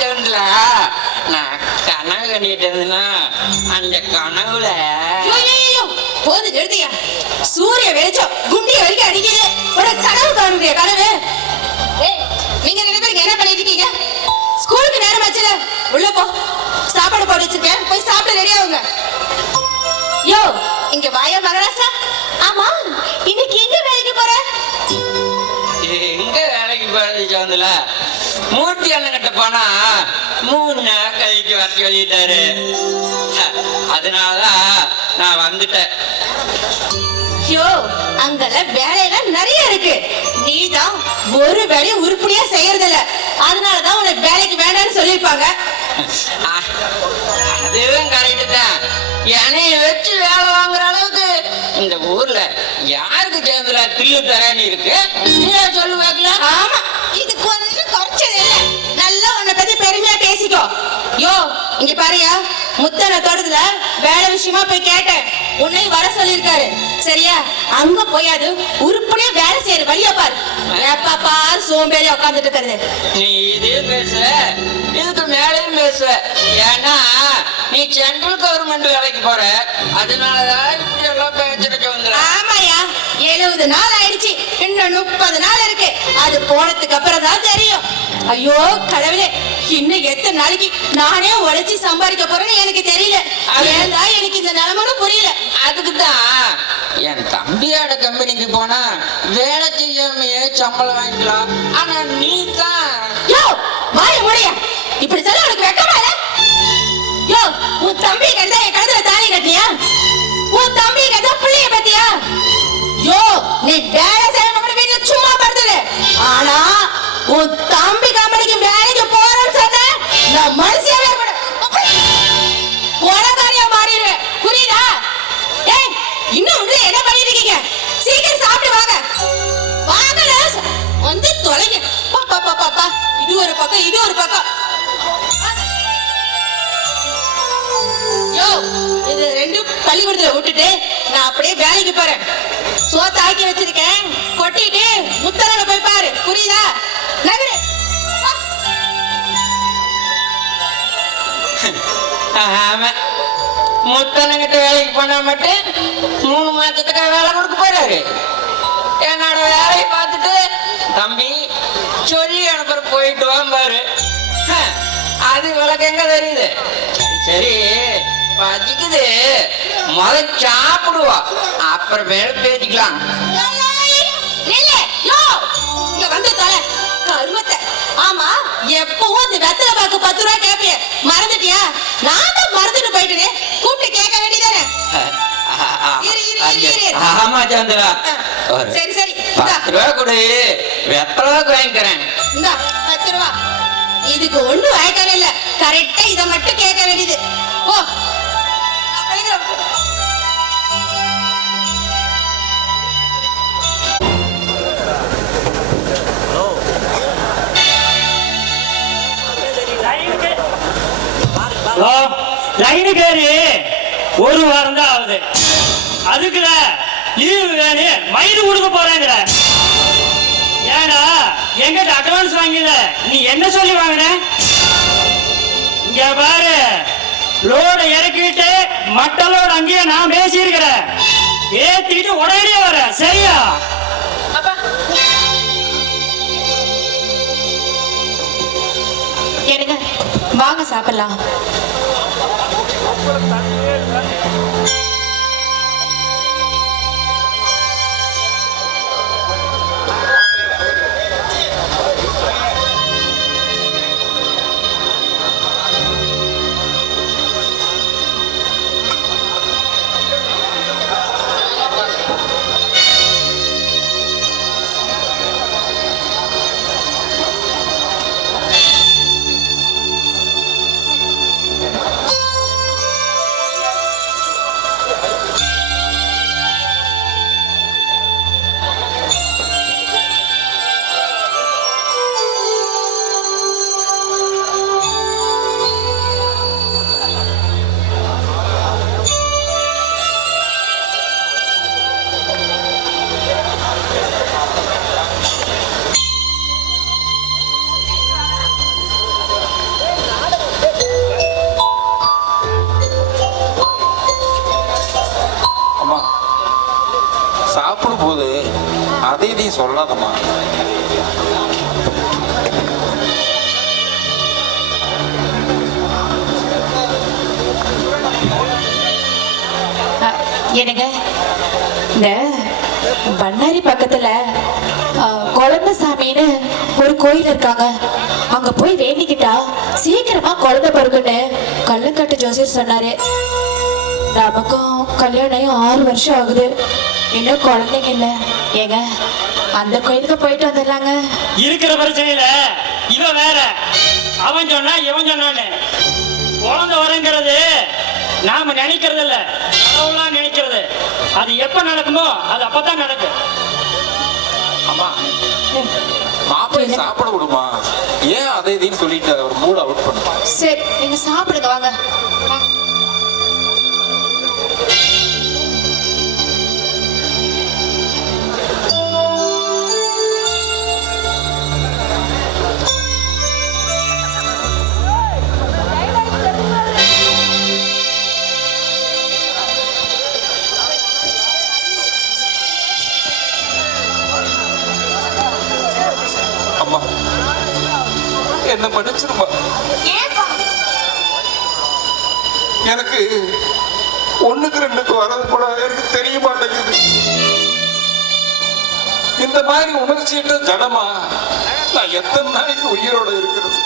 தகுந்தல நான் கனவு கண்டிட்டு இருந்தேன்னா அந்த கனவுல போது நிறுத்தியா சூரிய வெளிச்சம் குண்டிய வரைக்கும் அடிக்குது ஒரு கனவு காணுறிய கனவு. நீங்க ரெண்டு பேருக்கு என்ன பண்ணிட்டு இருக்கீங்க? ஸ்கூலுக்கு நேரம் ஆச்சுல, உள்ள போ. சாப்பாடு போட்டு வச்சிருக்கேன், போய் சாப்பிட்டு ரெடி ஆகுங்க. யோ இங்க வாயா மகராசா. ஆமா இன்னைக்கு எங்க வேலைக்கு போற? எங்க வேலைக்கு போறது சவுந்தல? மூர்த்தி அண்ணன் கிட்ட போனா 3 நாள் கழிக்கு வர சொல்லிட்டாரு. அதனாலதான் நான் வந்துட்டேன். யோ அங்கெல்லாம் வேலையெல்லாம் நிறைய இருக்கு, நீதான் ஒரு வேலையை உருப்படியா செய்யறதில்ல. அதனாலதான் உனக்கு வேலைக்கு வேண்டாம்னு சொல்லிருப்பாங்க. அதுவும் கரெக்டு தான். என்னைய வச்சு வேலை வாங்குற அளவுக்கு இந்த ஊர்ல யாருக்கு சேர்ந்துல தில்லு தரேன்னு இருக்கு? நீயா சொல்லு பார்க்கலாம். ஆமா இதுக்கு ஒன்னும் குறைச்சது இல்ல. நல்லா உன்னை பத்தி பெருமையா பேசிக்கோ. யோ இங்க பாருயா, முத்தன தோட்டத்துல வேலை விஷயமா போய் கேட்டேன், உன்னை வர சொல்லிருக்காரு. சரியா? அங்க போயாது உருப்படியா வேலை செய்யற வழியா பாரு. எப்பா பாரு சோம்பேறியா உட்காந்துட்டு இருக்கிறது. நீ இதையும் பேசுற, இதுக்கு மேலேயும் பேசுற. ஏன்னா நீ சென்ட்ரல் கவர்மெண்ட் வேலைக்கு போற, அதனாலதான் இப்படி எல்லாம் பேச்சுட்டு வந்துடுற. ஆமாயா 70 நாள் ஆயிடுச்சு, இன்னும் 30 நாள் இருக்கு. அது போனதுக்கு அப்புறம் தான் தெரியும். ஐயோ கடவுளே, இன்னும் எத்தனை நாளைக்கு நானே உழைச்சி சம்பாதிக்க போறேன்னு எனக்கு தெரியல. ஏன்டா எனக்கு இந்த நிலைமைன்னு புரியல. அதுக்குதான் என் தம்பியோட கம்பெனிக்கு போனா வேலை செய்யாமையே சம்பளம் வாங்கிக்கலாம். ஆனா நீ தான் யோ வாய மூடியா, இப்படி சொல்ல உனக்கு வெக்கமா இல்ல? யோ உன் தம்பி கண்டா என் கழுத்துல தாலி கட்டியா? உன் தம்பி கண்டா புள்ளைய பத்தியா? யோ நீ வேலை செய்யணும் வீட்டுல சும்மா படுத்துடு. ஆனா உன் தம்பி கம்பெனிக்கு வேலைக்கு போறேன்னு சொன்ன நான் மனுஷியாவே கொலகாரியா மாறிடுவேன். புரியுதா? ஏய் இன்னும் உள்ள என்ன பண்ணிட்டு இருக்கீங்க? சீக்கிரம் சாப்பிட்டு வாங்க. வாங்க வந்து தொலைங்க. பாப்பா பாப்பா இது ஒரு பக்கம் இது ஒரு பக்கம். யோ இது ரெண்டும் பள்ளிக்கூடத்துல விட்டுட்டு நான் அப்படியே வேலைக்கு போறேன். சோத்த ஆக்கி வச்சிருக்கேன், கொட்டிட்டு முத்தரங்க போய் பாரு. புரியுதா? நகரு. ஆமா, முத்தனங்கிட்ட வேலைக்கு போனா மட்டும் 3 மாசத்துக்கு வேலை கொடுக்க போறாரு. என்னோட வேலையை பார்த்துட்டு தம்பி சொல்லி அனுப்புற போயிட்டு வாம்பாரு. அது விளக்கு எங்க தெரியுது? சரி பச்சிக்குது, முத சாப்பிடுவா, அப்புறமேல பேசிக்கலாம். இங்க வந்து தொலை கருமத்தை. ஆமா எப்பவும் அந்த வெத்தலை பாக்கு 10 ரூபாய் கேப்பிய மறந்துட்டியா? நான் தான் மறந்துட்டு போயிட்டேனே, கூப்பிட்டு கேட்க வேண்டியதானே? ஆமா சந்திரா, சரி சரி 10 ரூபாய் கொடு, வெத்தலை வாங்கிக்கிறேன். இந்தா 10 ரூபா. இதுக்கு ஒண்ணும் வாய்க்கவே இல்ல, கரெக்டா இத மட்டும் கேட்க வேண்டியது. ஓ லைனுக்கு ஏறி 1 வாரம் தான் ஆகுது. அதுக்குல லீவு வேணும் மைது கொடுக்க போறேங்கிற. ஏடா எங்கிட்ட அட்வான்ஸ் வாங்கித நீ என்ன சொல்லி வாங்கின? இங்க பாரு, லோட இறக்கிட்டு மட்டலோட அங்கேயே நான் பேசியிருக்கிறேன். ஏத்திட்டு உடனே வர. சரியா? எடுங்க வாங்க சாப்பிடலாம். அதை இதையும் சொல்லாதம்மா. எனக்கு இந்த பண்ணாரி பக்கத்துல குழந்தை சாமின்னு ஒரு கோயில் இருக்காங்க. அங்க போய் வேண்டிக்கிட்டா சீக்கிரமா குழந்தை பிறகுன்னு கள்ளக்கட்டு ஜோசியர் சொன்னாரு. நமக்கும் கல்யாணம் 6 வருஷம் ஆகுது, இன்னும் குழந்தைங்க இல்ல. ஏங்க அந்த கோயிலுக்கு போயிட்டு வந்துடலாங்க. இருக்கிற பிரச்சனையில இவன் வேற, அவன் சொன்னா இவன் சொன்னான்னு. குழந்தை வரங்கிறது நாம நினைக்கிறது இல்ல, கடவுளா நினைக்கிறது. அது எப்ப நடக்குமோ அது அப்பதான் நடக்கும். அம்மா மாப்பிள்ளை சாப்பிட விடுமா? ஏன் அதை இதையும் சொல்லிட்டு ஒரு மூட் அவுட் பண்ணுமா? சரி நீங்க சாப்பிடுங்க வாங்க. அம்மா என்ன மன்னிச்சிருமா. எனக்கு 1க்கு 2க்கு வர்றது கூட எனக்கு தெரிய மாட்டேங்குது. இந்த மாதிரி உணர்ச்சியிட்ட ஜனமா நான் எத்தனை நாளைக்கு உயிரோட இருக்கிறது?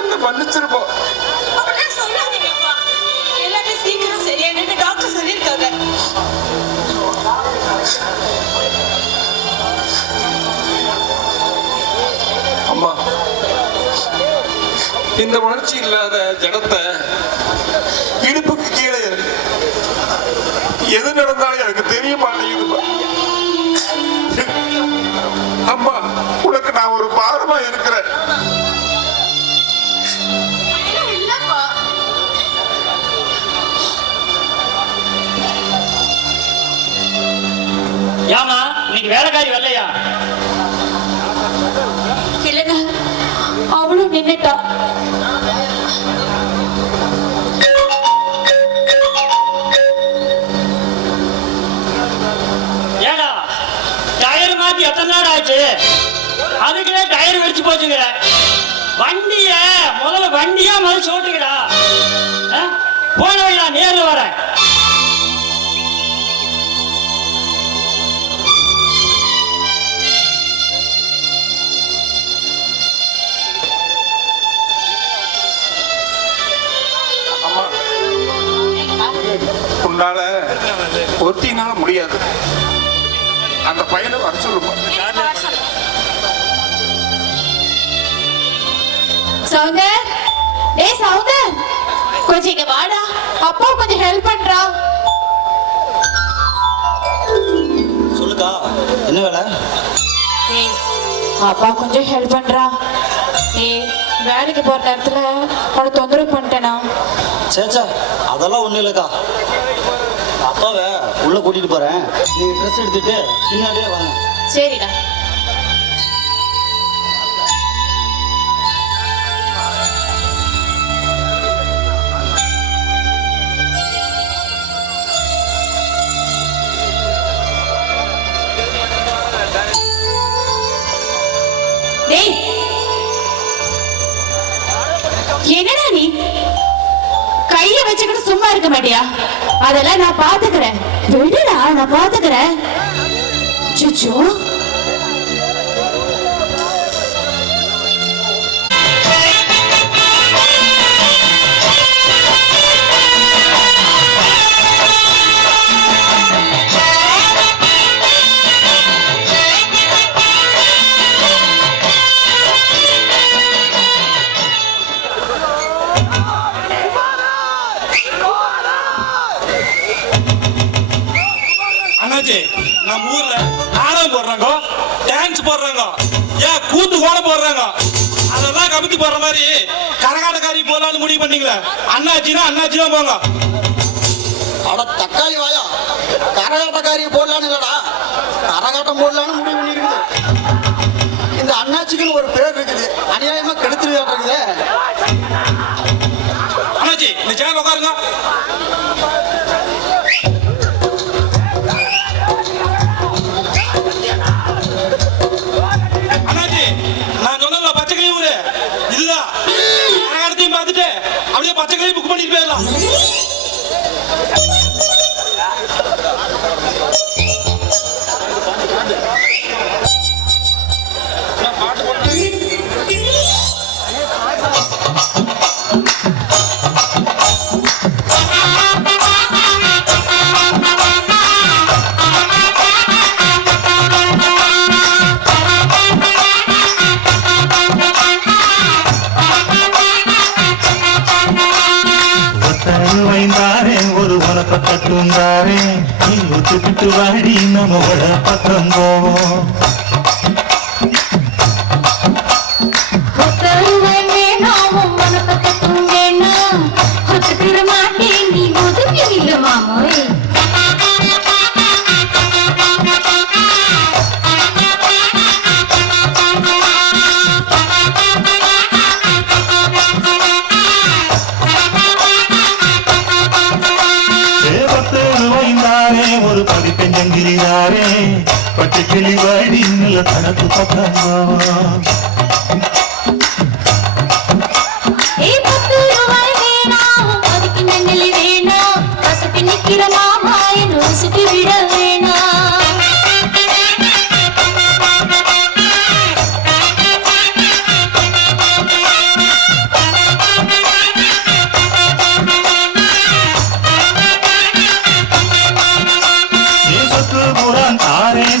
என்ன மன்னிச்சிருமா. எல்லாமே சீக்கிரம் சரியான டாக்டர் சொல்லியிருக்காங்க. அம்மா இந்த உணர்ச்சி இல்லாத ஜனத்தை இடுப்புக்கு கீழே எது நடந்தாலும் எனக்கு தெரிய மாட்டேங்குதுமா. அம்மா உனக்கு நான் ஒரு பாரமா இருக்கிறேன். ஏமா இன்னைக்கு வேலைக்காரி வரலையா? இல்லைங்க அவளும் நின்னுட்டா. ஏடா டயர் மாத்தி எத்தனை நேரம் ஆச்சு? அதுக்குள்ளே டயர் வெடிச்சு போச்சுங்கிற. வண்டியா முதல்ல சோட்டுக்கடா. போன வழியா நேர்ல வரேன். உன்னால ஒத்தினால முடியாது. அந்த பையனை வர சொல்லுமா. சௌந்தர், டேய் சௌந்தர், கொஞ்சம் இங்க வாடா. அப்பா கொஞ்சம் ஹெல்ப் பண்றா. சொல்லுக்கா, என்ன வேலை? ஏய் அப்பா கொஞ்சம் ஹெல்ப் பண்றா. ஏய் வேலைக்கு போற நேரத்துல அவனை தொந்தரவு பண்ணிட்டேனா? சேச்சா அதெல்லாம் ஒண்ணும் இல்லக்கா. அப்பாவை உள்ள கூட்டிட்டு போறேன், நீங்க ட்ரெஸ் எடுத்துட்டு பின்னாடியே வாங்க. சரிடா. என்னடா நீ கைய வச்சுக்கிட்டு சும்மா இருக்க மாட்டியா? அதெல்லாம் நான் பாத்துக்கிறேன். விடுடா, நான் பாத்துக்கிறேன். சுச்சு நம்ம ஊர்ல நாடகம் போடுறாங்க, டான்ஸ் போடுறாங்க, ஏன் கூத்து கூட போடுறாங்க. அதெல்லாம் கமிட்டி போடுற மாதிரி கரகாட்டக்காரி போலான்னு முடிவு பண்ணீங்களே. அண்ணாச்சினா அண்ணாச்சி தான் போங்க. அட தக்காளி வாயா, கரகாட்டக்காரி போடலான்னு இல்லடா, கரகாட்டம் போடலான்னு முடிவு பண்ணிருக்குது. இந்த அண்ணாச்சிக்குன்னு ஒரு பேர் இருக்குது, அநியாயமா கெடுத்துருவாங்க. அண்ணாச்சி இந்த சேனல் உட்காருங்க. பண்ணிட்டு போயிடலாம். வைந்தாரே ஒரு உனப்ப கட்டுந்தாரே நீ ஒத்துக்கிட்டு வாடி நம்ம வட பக்கம் போவோம். ஒரு பதிப்பெஞ்சங்கிரிதாரே பட்டு கிளி வாடி நில தனக்கு பக்கம் போவோம்.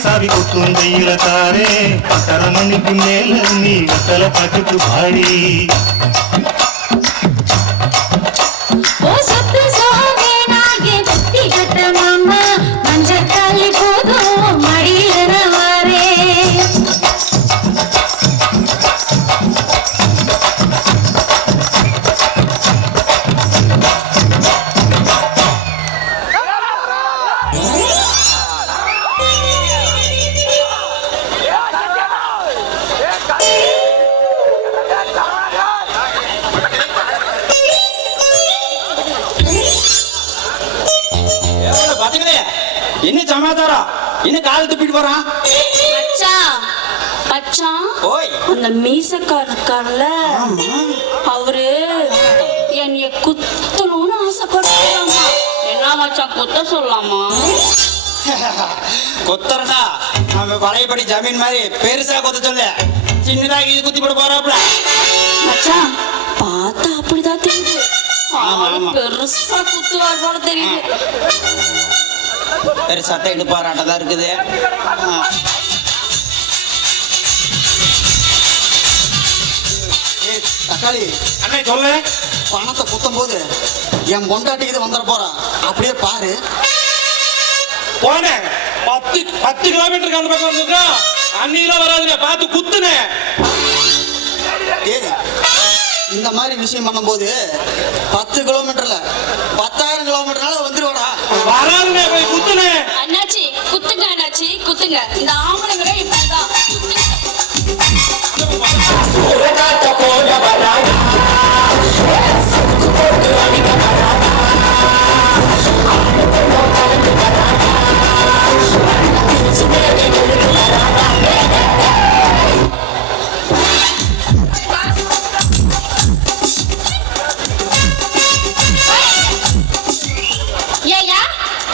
சாவி குத்தும் கையில தாரே 10:30 மணிக்கு மேல நீ வெத்தல பாட்டுக்கு பாடி என்ன சமாதாரம்? என்ன கால துப்பிட்டு போறான்? அந்த மீசக்காரர் இருக்கார்ல, அவரு என்னைய குத்தணும்னு ஆசைப்படுறாமா. என்ன மச்சான் குத்த சொல்லலாமா? கொத்தரடா அவன் பழையபடி ஜமீன் மாதிரி பெருசா கொத்த சொல்ல, சின்னதாக இது குத்தி போட போறாப்ல. மச்சான் பார்த்தா அப்படிதான் தெரியுது. பெருசா குத்துவார் போல தெரியுது. பெருசாத்தான் இடுப்பாராட்டதான் இருக்குது. தக்காளி அண்ணே சொல்லு. பணத்தை குத்தும் போது என் பொண்டாட்டிக்கு இது வந்துட போறான், அப்படியே பாரு. போனேன் 10 கிலோமீட்டருக்கு அந்த பக்கம் வந்துருக்கா, அன்னிலாம் வராதுல பார்த்து குத்துனே. இந்த மாதிரி விஷயம் பண்ணும்போது 10 கிலோமீட்டர்ல 10,000 கிலோமீட்டர்னால வந்துருவாடா. வராதுல போய் குத்துனே. அண்ணாச்சி குத்துங்க, அண்ணாச்சி குத்துங்க. இந்த ஆம்பளைங்களே இப்படிதான்.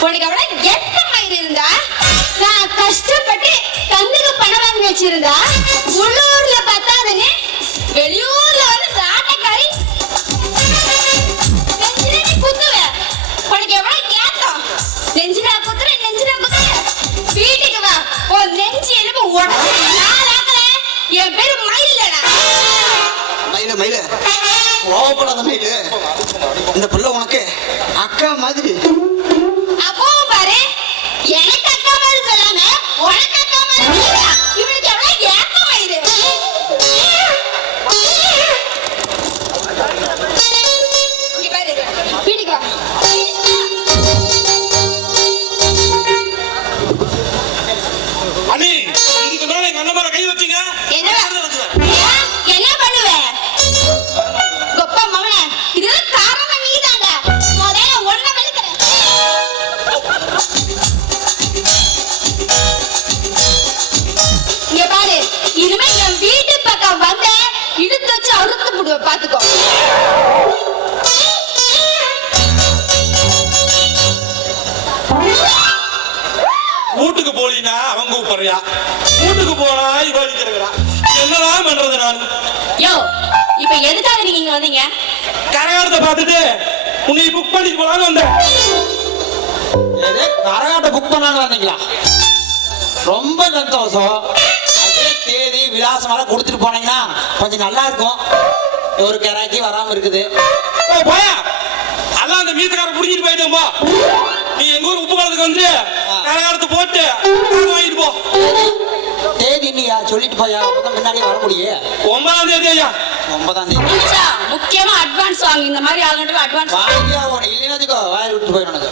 உனக்கு அவ்வளவு எந்த மாதிரி இருந்தா, நான் கஷ்டப்பட்டு கண்ணுக்கு பணம் வாங்கி வச்சிருந்தா, உள்ளூர்ல பத்தாதுன்னு வெளியூர்ல வந்து ஆட்டக்காரி குத்துவ. உனக்கு எவ்வளவு ஏத்தம்? நெஞ்சினா குத்துற, நெஞ்சினா குத்துற. வீட்டுக்கு வா, உன் நெஞ்சு எலும்பு உடச்சு நான் ஆக்கல. என் பேரு மயிலடா. மயிலு மயிலு கோவப்படாத மயிலு. இந்த பிள்ளை உனக்கு அக்கா மாதிரி. அப்போ பாரு, எனக்கு அக்கா மாதிரி சொல்லாம உனக்கு அக்கா மாதிரி இவனுக்கு எவ்வளவு ஏக்கமாயிரு. இங்க பாரு, வீட்டுக்கு வா. அண்ணி இதுக்கு மேல எங்க அண்ணன் மேல கை வச்சீங்க என்ன பண்ணுவேன்? கொப்பா மவனே, இதுக்கு காரணம் நீதாங்க. முதல்ல ஒண்ணு வெளுக்கிறேன். இங்க பாரு, இனிமே என் வீட்டு பக்கம் வந்த இழுத்து வச்சு அறுத்து போடுவேன், பாத்துக்கோ. கூப்பிட்டீங்கன்னா அவங்க கூப்பிடுறியா, வீட்டுக்கு போனா இவ அடிக்கிறா, என்னதான் பண்றது நான்? யோ, இப்ப எதுக்காக நீங்க இங்க வந்தீங்க? கரகாட்டத்தை பார்த்துட்டு உன்னை புக் பண்ணிட்டு போலான்னு வந்தேன். கரகாட்ட புக் பண்ணான்னு வந்தீங்களா? ரொம்ப சந்தோஷம். அதே தேதி விலாசமெல்லாம் கொடுத்துட்டு போனீங்கன்னா கொஞ்சம் நல்லா இருக்கும். ஒரு கிராக்கி வராம இருக்குது. போயா, அதான் அந்த மீசக்கார புடிஞ்சிட்டு போயிட்டோம்பா. நீ எங்க ஊர் உப்பு காலத்துக்கு வந்து கரகாட்டத்தை போட்டு வாங்கிட்டு போ. தேதி இல்லையா? சொல்லிட்டு போயா, அப்பதான் முன்னாடியே வர முடியும். 9ஆம் தேதி ஐயா. 9ஆம் தேதி முக்கியமா அட்வான்ஸ் வாங்க. இந்த மாதிரி ஆளுங்க அட்வான்ஸ் வாங்கியா போன இல்லைன்னா வாய் விட்டு போயிடும் எனக்கு.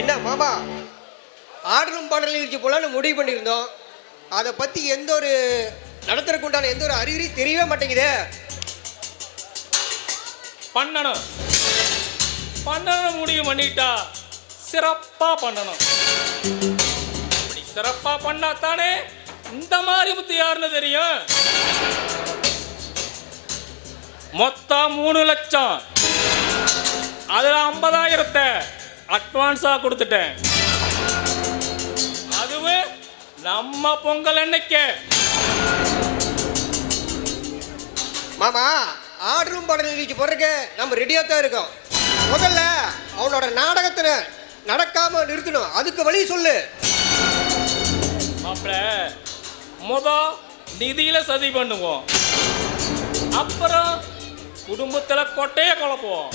என்ன மாமா, ஆடலும் பாடலும் நிகழ்ச்சி போலான்னு முடிவு பண்ணியிருந்தோம். அதை பற்றி எந்த ஒரு நடத்துறதுக்கு உண்டான எந்த ஒரு அறிகுறி தெரியவே மாட்டேங்குதே. பண்ணணும் முடிவு பண்ணிட்டா சிறப்பா பண்ணணும். அப்படி சிறப்பா பண்ணா தானே இந்த மாதிரி புத்தி யாருன்னு தெரியும். மொத்தம் 3 லட்சம், அதுல 50,000 அட்வான்ஸா கொடுத்துட்டேன். அதுவே நம்ம பொங்கல் அன்னைக்கு. மாமா, ஆடலும் பாடலும் நிகழ்ச்சி போடுறதுக்கு நம்ம ரெடியாக தான் இருக்கோம். முதல்ல அவனோட நாடகத்தை நடக்காம நிறுத்தணும். அதுக்கு வழி சொல்லு. முத நிதியில சதி பண்ணுவோம், அப்புறம் குடும்பத்துல கொட்டைய குழப்போம்,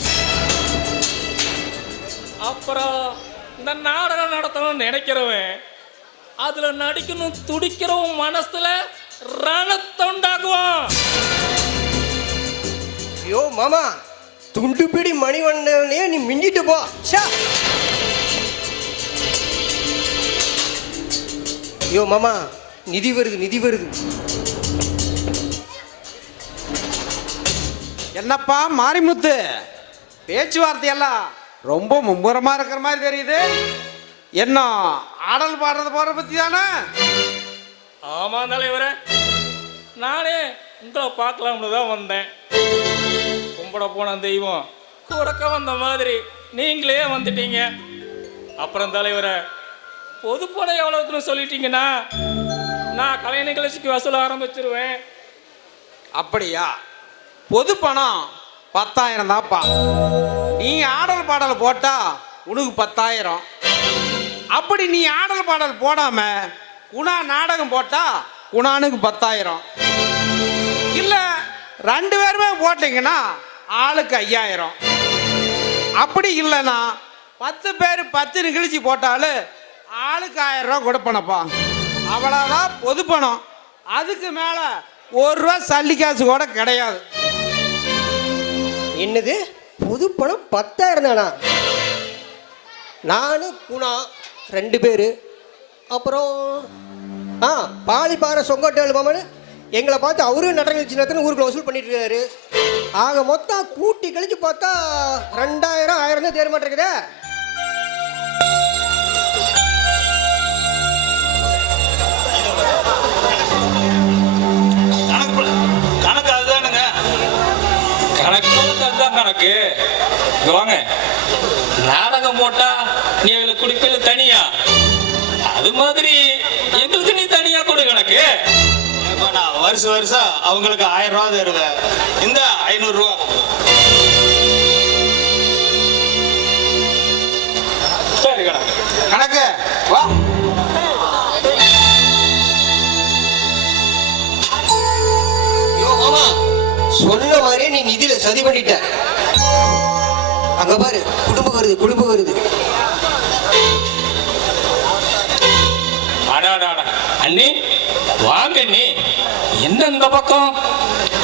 அப்புறம் இந்த நாடகம் நடத்தணும்னு நினைக்கிறவன் அதுல நடிக்கணும் துடிக்கிறவன் மனசுல ரணத்தை உண்டாக்குவான். ஐயோ மாமா, துண்டு பிடி மணிவண்ணனே நீ மிஞ்சிட்டு போ. ஐயோ மாமா, நிதி வருது. என்னப்பா மாரிமுத்து, பேச்சுவார்த்தையெல்லாம் ரொம்ப மும்முரமா இருக்கிற மாதிரி தெரியுது. என்ன ஆடல் பாடுறது போற பத்தி தானே? ஆமா தலைவரே, நானே உங்களை பார்க்கலாம்னு தான் வந்தேன். கும்பிட போன தெய்வம் குறக்க வந்த மாதிரி நீங்களே வந்துட்டீங்க. அப்புறம் தலைவரை, பொதுப்பணம் எவ்வளவுக்குன்னு சொல்லிட்டீங்கன்னா நான் கலை நிகழ்ச்சிக்கு வசூல் ஆரம்பிச்சிருவேன். அப்படியா? பொது பணம் 10,000 தான்ப்பா. நீ ஆடல் பாடல் போட்டா உனக்கு 10,000. அப்படி நீ ஆடல் பாடல் போடாம குணா நாடகம் போட்டா குணானுக்கு 10,000. இல்ல 2 பேருமே போட்டீங்கன்னா ஆளுக்கு 5,000. அப்படி இல்லைன்னா 10 பேர் 10 நிகழ்ச்சி போட்டாலும் ஆளுக்கு 1000 ரூபா கொடுப்பனப்பா. அவ்வளோதான் பொது பணம். அதுக்கு மேல 1 ரூபா சல்லி காசு கூட கிடையாது. என்னது, பொது பணம் 10,000 தானா? நானு குணா 2 பேர், அப்புறம் பாலிப்பாறை சொங்கோட்டல் மாமனு எங்களை பார்த்து அவரும் நடன நிகழ்ச்சி நடத்தின ஊருக்குள்ள வசூல் பண்ணிட்டு இருக்காரு. ஆக மொத்தம் கூட்டி கழிச்சு பார்த்தா 2,000 1000 தான் தேர மாட்டேங்குதே. கணக்கு அதுதானுங்க. அதுதான் கணக்கு. வாங்க, நாடகம் போட்டா நீ அவளை குடிப்பது தனியா, அது மாதிரி எங்களுக்கு நீ தனியா கொடு கணக்கு. வருஷம் அவங்களுக்கு 1000 ரூபா தருவேன். இந்த 500 ரூபா. சரி கணக்கு. கணக்கு வா. மாமா, சொன்ன மாதிரியே நீ நிதியில சதி பண்ணிட்ட. அங்க பாரு, குடும்பம் வருது. அண்ணி வாங்க அண்ணி. என்ன இந்த பக்கம்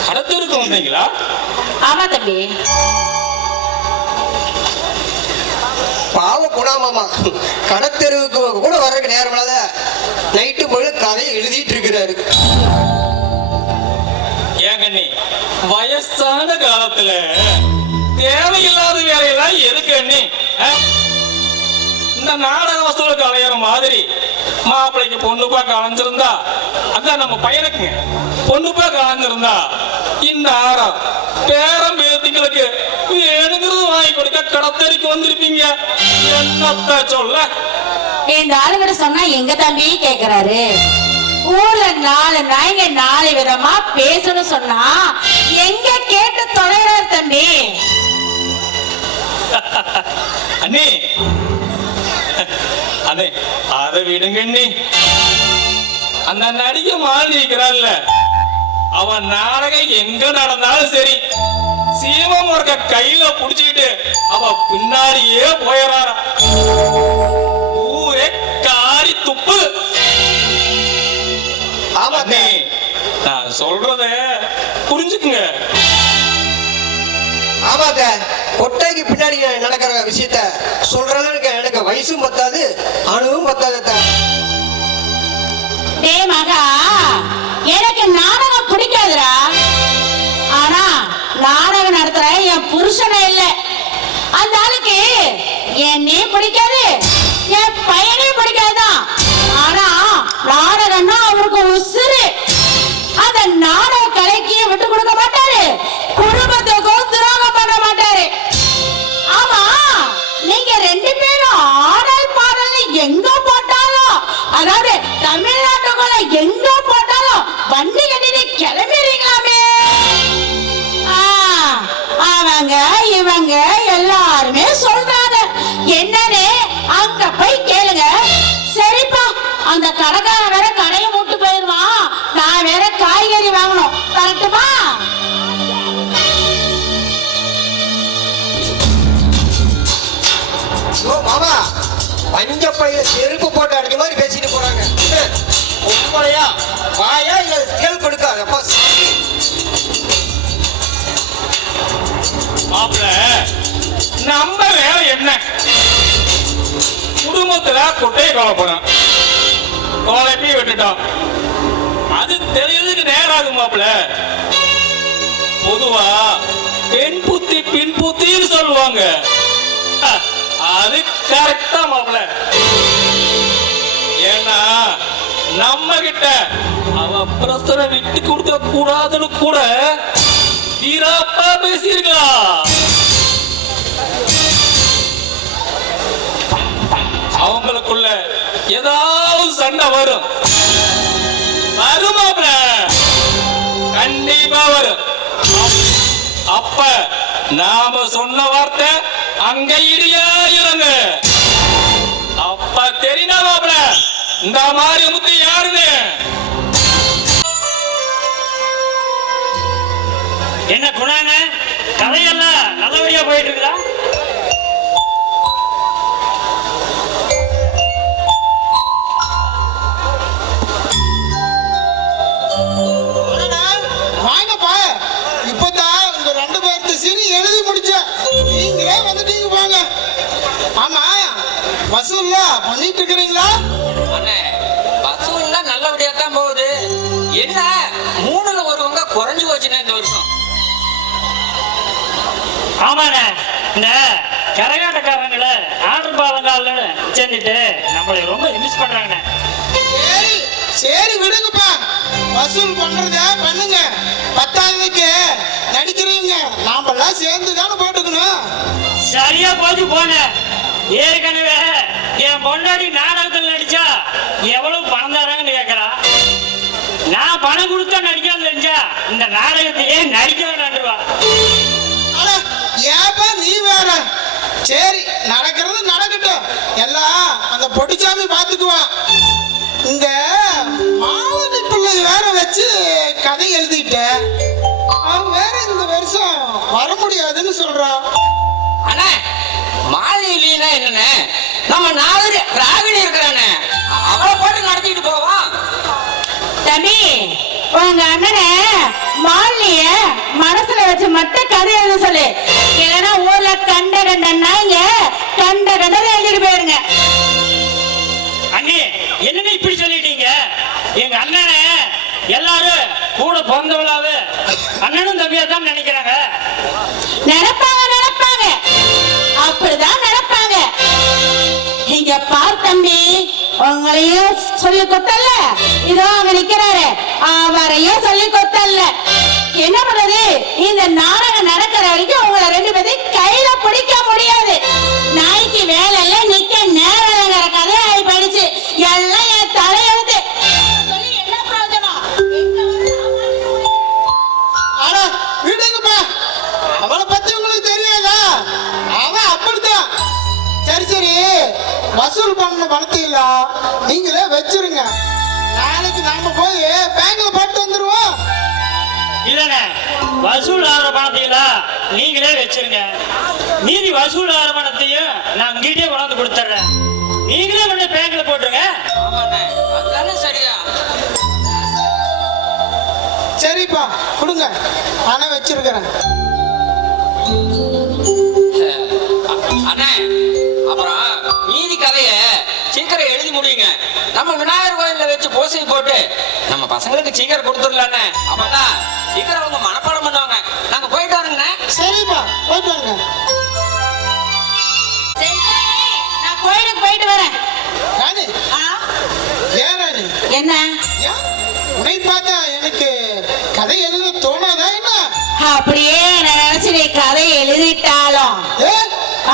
கடத்தருக்கு வந்தீங்களா? ஆமா தம்பி. பாவ குணா மாமா கடத்தெருவுக்கு கூட வர்றதுக்கு நேரம் இல்லாத நைட்டு முழு கதையை எழுதிட்டு இருக்கிறாரு. ஏங்க அண்ணி, வயசான காலத்துல தேவையில்லாத வேலையெல்லாம் எதுக்கு அண்ணி? இந்த நாடக வசூலுக்கு அலையிற மாதிரி மாப்பிள்ளைக்கு பொண்ணு பார்க்க அலைஞ்சிருந்தா அதான் நம்ம பையனுக்குங்க பொண்ணு பார்க்க அலைஞ்சிருந்தா இந்நேரம் பேரம் பேத்திங்களுக்கு வேணுங்கிறது வாங்கி கொடுக்க கடத்தறிக்கு வந்திருப்பீங்க. என்னத்த சொல்ல? இந்த ஆளுகிட்ட சொன்னா எங்க தம்பி கேக்குறாரு? ஊர்ல 4 நாய்ங்க 4 விதமா பேசணும் சொன்னா எங்க கேட்டு தொலைறாரு தம்பி? அண்ணே அண்ணே அதை விடுங்க அண்ணே. அந்த நடிகை மாறி இருக்கிறாள்ல, அவன் நாடகம் எங்க நடந்தாலும் சரி சீவமுருக்க கையில புடிச்சுக்கிட்டு அவ பின்னாடியே போயிடறாரா. ஊரே காரி துப்பு. ஆமாண்ணே, நான் சொல்றத புரிஞ்சுக்குங்க. ஆமாங்க, கொட்டைக்கு பின்னாடி நடக்கிற விஷயத்த சொல்றதுக்கு எனக்கு வயசும் பத்தாது, அணுவும் பத்தாது. டேய் மகா, எனக்கு நாடகம் பிடிக்காதுடா. ஆனா நாடகம் நடத்துற என் புருஷனை இல்ல. அந்த ஆளுக்கு என்னையும் பிடிக்காது, என் பையனையும் பிடிக்காதுதான். ஆனா நாடகம்னா அவருக்கு உசுரு. அந்த நாடக கலைக்கு விட்டு கொடுக்க மாட்டாரு, குடும்பத்துக்கும் துரோகம் பண்ண மாட்டாரு. ஆமா, நீங்க 2 பேரும் ஆடல் பாடல் எங்க போட்டாலும், அதாவது தமிழ்நாட்டுக்குள்ள எங்க போட்டாலும் வண்டி கட்டிட்டு கிளம்பிடுறீங்களாமே. அவங்க இவங்க எல்லாருமே சொல்றாங்க. என்னன்னு அங்க போய் கேளுங்க. சரிப்பா, அந்த கடைக்காரன் வேற கடையை மூட்டு போயிருவான், நான் வேற காய்கறி வாங்கணும். கரெக்டுமா? மாமா, பஞ்ச பையில செருப்பு போட்டு அடிக்க மாதிரி பேசிட்டு போறாங்க. உண்மையா வாயா இல்ல கேள் கொடுக்காத மாப்பிள்ள, நம்ம வேலை என்ன? குடும்பத்துல கொட்டையை கலப்பணும், குழப்பி விட்டுட்டோம். அது தெரியறதுக்கு நேரம் ஆகும் மாப்பிள்ள. பொதுவா பெண் புத்தி பின் புத்தின்னு சொல்லுவாங்க. அது கரெக்டா மாப்பிள்ள. ஏன்னா நம்ம கிட்ட அவ பிரசனை விட்டு கொடுக்க கூடாதுன்னு கூட வீராப்பா பேசியிருக்கலாம். அவங்களுக்குள்ள ஏதாவது சண்டை வரும், வருமாப்ல கண்டிப்பா வரும். அப்ப நாம சொன்ன வார்த்தை அங்க இடியா இருங்க. அப்ப தெரியுமாப்ல இந்த மாதிரி முத்து யாருன்னு. என்ன குணான கதையெல்லாம் நல்லபடியா போயிட்டு இருக்குதா? வாங்கப்பா, இப்பதான் இந்த 2 பேர்த்து சீனி எழுதி முடிச்சேன், நீங்களே வந்துட்டீங்க. போங்க. ஆமா, வசூல்ல பண்ணிட்டு இருக்கிறீங்களா? வசூல் தான் நல்லபடியா தான் போகுது. என்ன 3ல் 1 பங்கா குறைஞ்சு போச்சுன்னா இந்த வருஷம். ஆமாண்ணே, இந்த கரகாட்டக்காரங்களை ஆர்டர் பாவங்கால சேர்ந்துட்டு நம்மளை ரொம்ப மிஸ் பண்றாங்க. சரி சரி விடுங்கப்பா, வசூல் பண்றத பண்ணுங்க. 10ஆவதுக்கு நடிக்கிறீங்க, நாமெல்லாம் சேர்ந்து தானே போட்டுக்கணும். சரியா போச்சு போன. ஏற்கனவே என் பொண்டாடி நாடகத்தில் நடிச்சா எவ்வளவு பணம் தராங்கன்னு கேட்கறா. நான் பணம் கொடுத்தா நடிக்காம தெரிஞ்சா இந்த நாடகத்திலே நடிக்க வேண்டாண்டுவா. ஆனா ஏப்பா நீ வேற. சரி, நடக்கிறது நடக்கட்டும், எல்லாம் அந்த பொடிச்சாமி பாத்துக்குவான். இந்த மாலதி பிள்ளை வேற வச்சு கதை எழுதிட்ட, அவன் வேற இந்த வருஷம் வர முடியாதுன்னு சொல்றான். அண்ணா, மாலினா என்னன்னு நம்ம நாலு ராகினி இருக்கிறானே, அவளை போட்டு நடத்திட்டு போவான். தம்பி, உங்க அண்ணனை மாலினிய மனசுல வச்சு மட்டும் கதை எழுத சொல்லு. இல்லைன்னா ஊர்ல கண்ட நாய்ங்க கண்ட கண்டதை எழுதிட்டு போயிருங்க. அண்ணி, என்னன்னு இப்படி சொல்லிட்டீங்க? எங்க அண்ணனை எல்லாரும் கூட பிறந்தவளாவே அண்ணனும் தம்பியா தான் நினைக்கிறாங்க. நினைப்பாங்க அப்படிதான் நினைப்பாங்க. இங்க பார் தம்பி, உங்களையும் சொல்லி கொத்தல்ல, இதோ அங்க நிக்கிறாரு அவரையும் சொல்லி கொத்தல்ல. என்ன பண்றது, இந்த நாடகம் நடக்கிற வரைக்கும் உங்களை 2 பேரையும் கையில பிடிக்க முடியாது. நாய்க்கு வேலையில நிக்க நேரங்கிற கதை ஆகி போயிடுச்சு. எல்லாம் என் தலையெழுத்து. சொல்லி என்ன பிரயோஜனம்? ஆனா விடுங்கப்பா, அவளை பத்தி உங்களுக்கு தெரியாதா? அவன் அப்படித்தான். சரி சரி, வசூல் பண்ண பணத்தையில நீங்களே வச்சிருங்க. நாளைக்கு நாம போய் பேங்க்ல போட்டு வந்துருவோம். இல்லண்ணே, வசூல் ஆகிற பணத்தையெல்லாம் நீங்களே வச்சிருங்க. மீதி வசூல் ஆகிற பணத்தையும் நான் உங்ககிட்டயே கொண்டாந்து கொடுத்துட்றேன். நீங்களே கொண்டு பேங்க்ல போட்டுருங்க. ஆமாண்ணே, அதுதானே சரியா? சரிப்பா, கொடுங்க, பணம் வச்சிருக்கிறேன். அண்ணே, அப்புறம் மீதி கதைய சீக்கிரம் எழுதி முடியுங்க. நம்ம விநாயகர் கோயில்ல வச்சு பூசை போட்டு நம்ம பசங்களுக்கு சீக்கிரம் கொடுத்துடலாண்ணே. அப்பதான் சீக்கிரம் அவங்க மனப்பாடம் பண்ணுவாங்க. நாங்க போயிட்டு வரோங்கண்ணே. சரிப்பா, போயிட்டு வாங்க. நான் கோயிலுக்கு போயிட்டு வரேன். ராணி, ஏன் ராணி? என்ன ஏன் உன்னை பார்த்தா எனக்கு கதை எழுத தோணாதா என்ன? அப்படியே நான் நினைச்சு நீ கதை எழுதிட்டாலும்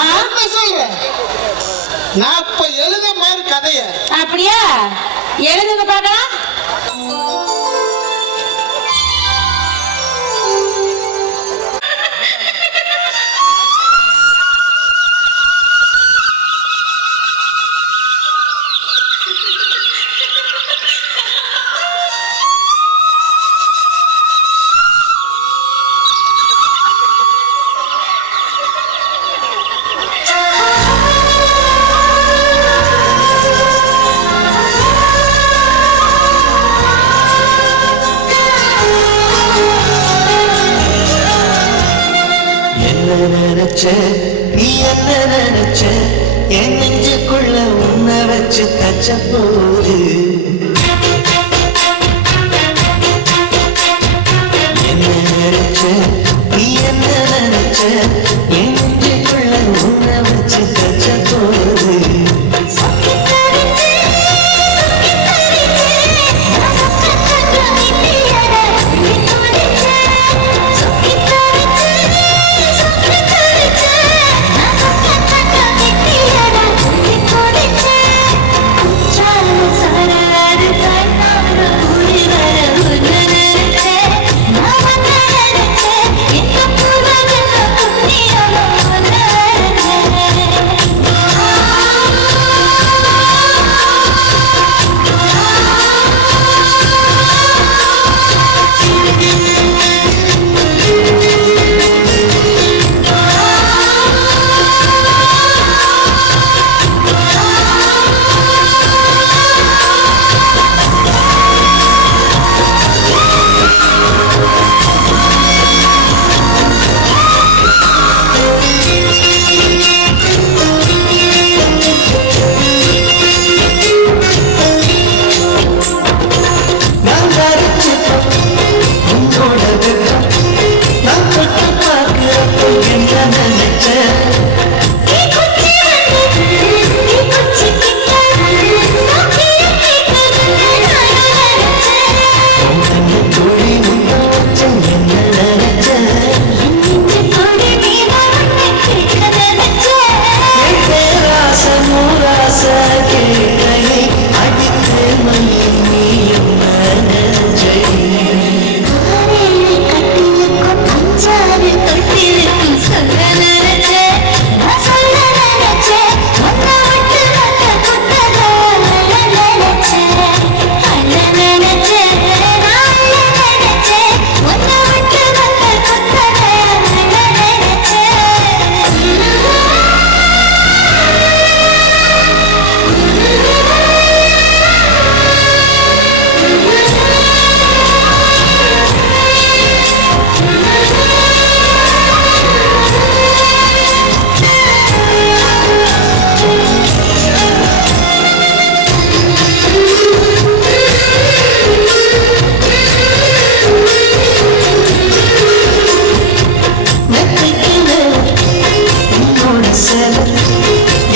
என்ன சொல்ற? நான் இப்ப எழுத மாதிரி கதைய அப்படியா? எழுதுங்க பார்க்கலாம். நினைச்ச நீ என்ன நினைச்ச, என் நெஞ்சுக்குள்ள உன்னை வச்சு தச்ச போது என்ன நினைச்ச நீ என்ன நினைச்ச, என் நெஞ்சுக்குள்ள உன்னை வச்சு தச்ச போது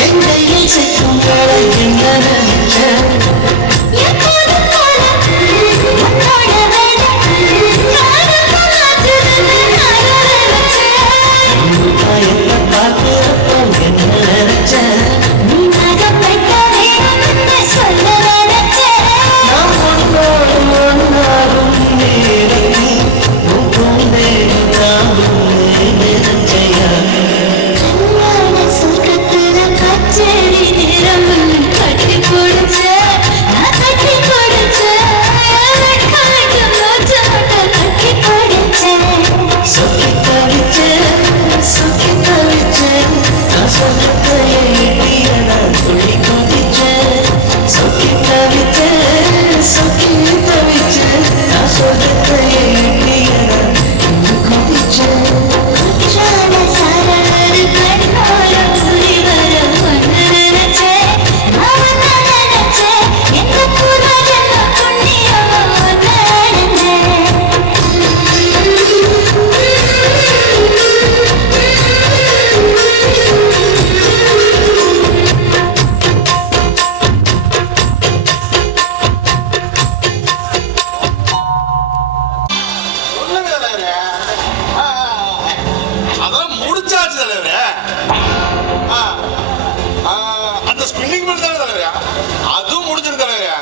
என் கையில் சிக்கும் வேலை என்ன நினைச்ச அதான் முடிச்சாச்சு தலைவரே. அந்த ஸ்பின்னிங் மில் தானே தலைவரே, அதுவும் முடிஞ்சிருக்கு தலைவரே.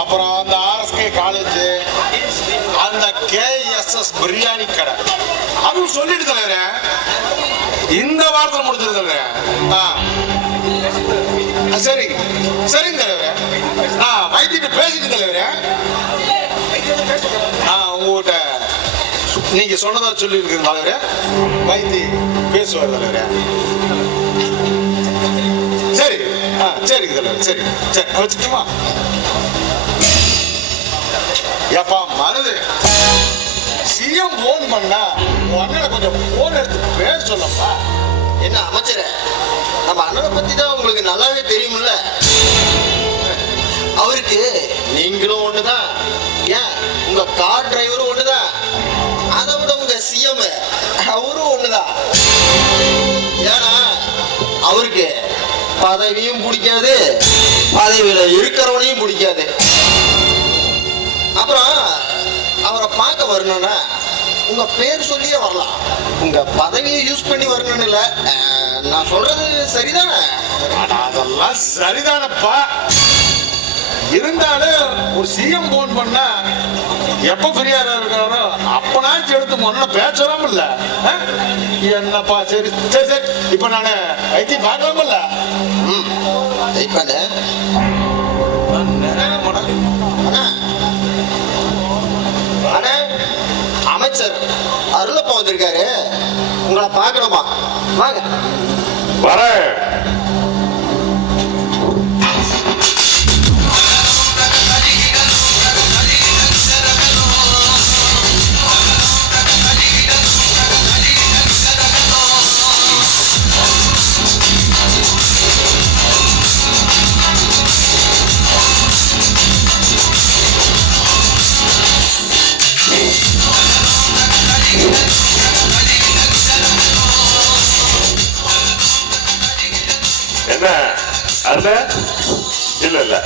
அப்புறம் அந்த ஆர்எஸ்கே காலேஜ், அந்த கேஎஸ்எஸ் பிரியாணி கடை அதுவும் சொல்லிட்டு தலைவரே, இந்த வாரத்தில் முடிஞ்சிருக்கு தலைவரே. சரி சரிங்க தலைவரே, வைத்திட்டு பேசிட்டு தலைவரே. உங்ககிட்ட நீங்க சொன்னதா சொல்லி இருக்கிற தலைவரே, வைத்தி பேசுவார் தலைவரே. சரி சரிங்க தலைவர், சரி சரி வச்சுட்டுமா. ஏப்பா மருது, சிஎம் போன் பண்ணா உன் அண்ணனை கொஞ்சம் போன் எடுத்து பேச சொல்லப்பா. என்ன அமைச்சரே, நம்ம அண்ணனை பத்தி தான் உங்களுக்கு நல்லாவே தெரியும்ல. அவருக்கு நீங்களும் ஒண்ணுதான், ஏன் உங்க கார் டிரைவரும் ஒண்ணுதான், அதை விட உங்க சிஎம் அவரும் ஒண்ணுதான். ஏன்னா அவருக்கு பதவியும் பிடிக்காது, பதவியில இருக்கிறவனையும் பிடிக்காது. அப்புறம் அவரை பார்க்க வரணும்னா உங்க பேர் சொல்லியே வரலாம், உங்க பதவியை யூஸ் பண்ணி வரணும்னு இல்ல. நான் சொல்றது சரிதானே? அதெல்லாம் சரிதானப்பா. இருந்தாலும் ஒரு சிஎம் போன் பண்ணா எப்ப ஃப்ரீயா இருக்காரோ அப்பனாச்சும் எடுத்து முன்ன பேசலாம் இல்ல. என்னப்பா சரி சரி சரி, இப்ப நானு வைத்தி பார்க்கலாமல்ல. அமைச்சர் அருளப்பா வந்திருக்காரு, உங்களை பார்க்கணுமா? வாங்க. வரேன். என்ன அல்ல இல்ல இல்ல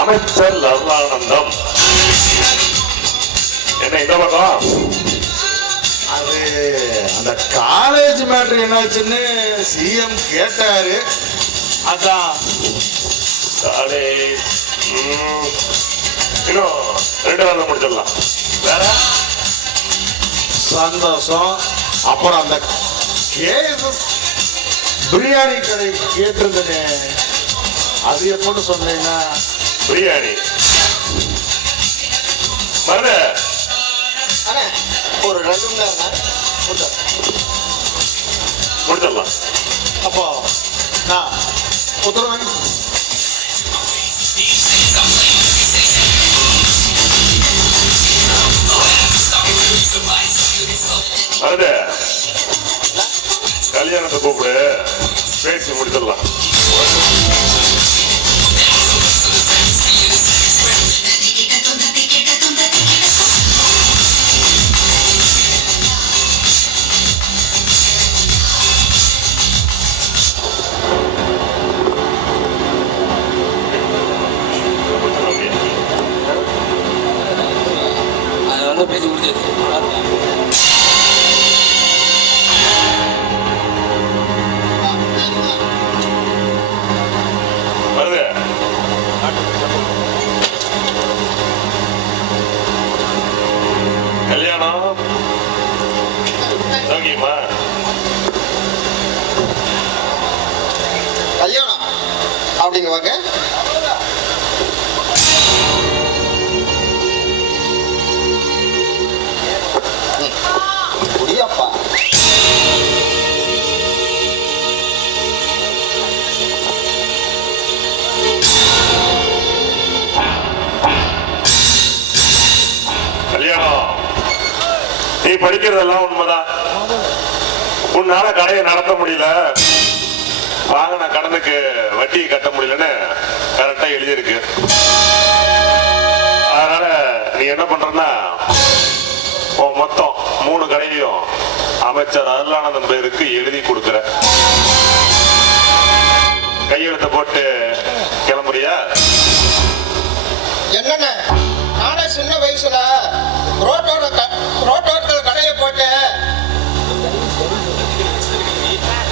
அமைச்சர் அருளானந்தம். என்ன இந்த பக்கம்? அது அந்த காலேஜ் மேட்டர் என்னாச்சுன்னு சிஎம் கேட்டாரு, அதான். காலேஜ் இன்னும் 2 நாள்ல முடிச்சிடலாம். வேற சந்தோஷம். அப்புறம் அந்த கேஎஸ்எஸ் பிரியாணி கடை கேட்டிருந்தனே, அது எப்பன்னு சொன்னீங்கன்னா? பிரியாணி மருத ஒரு 2 மணி நேரம் முடிச்சிடலாம். அப்போ நான் உத்தரவாங்க. மருத கல்யாணத்தை கூப்பிடு, பேசி முடிச்சிடலாம். அது வந்து பேசி முடிஞ்சது. கல்யாணம் சௌகியமா? கல்யாணம் அப்படிங்க வாங்க. குடியாப்பா நடிக்கிறதெல்லாம் உண்மைதான். உன்னால கடையை நடத்த முடியல, வாங்கின கடனுக்கு வட்டியை கட்ட முடியலன்னு கரெக்டா எழுதியிருக்கு. அதனால நீ என்ன பண்றன்னா மொத்தம் 3 கடையையும் அமைச்சர் அருளானந்தன் பேருக்கு எழுதி கொடுக்கிற. கையெழுத்த போட்டு கிளம்புறியா? என்னென்ன நானே சின்ன வயசுல ரோட்டோரத்துல கடையை போட்டு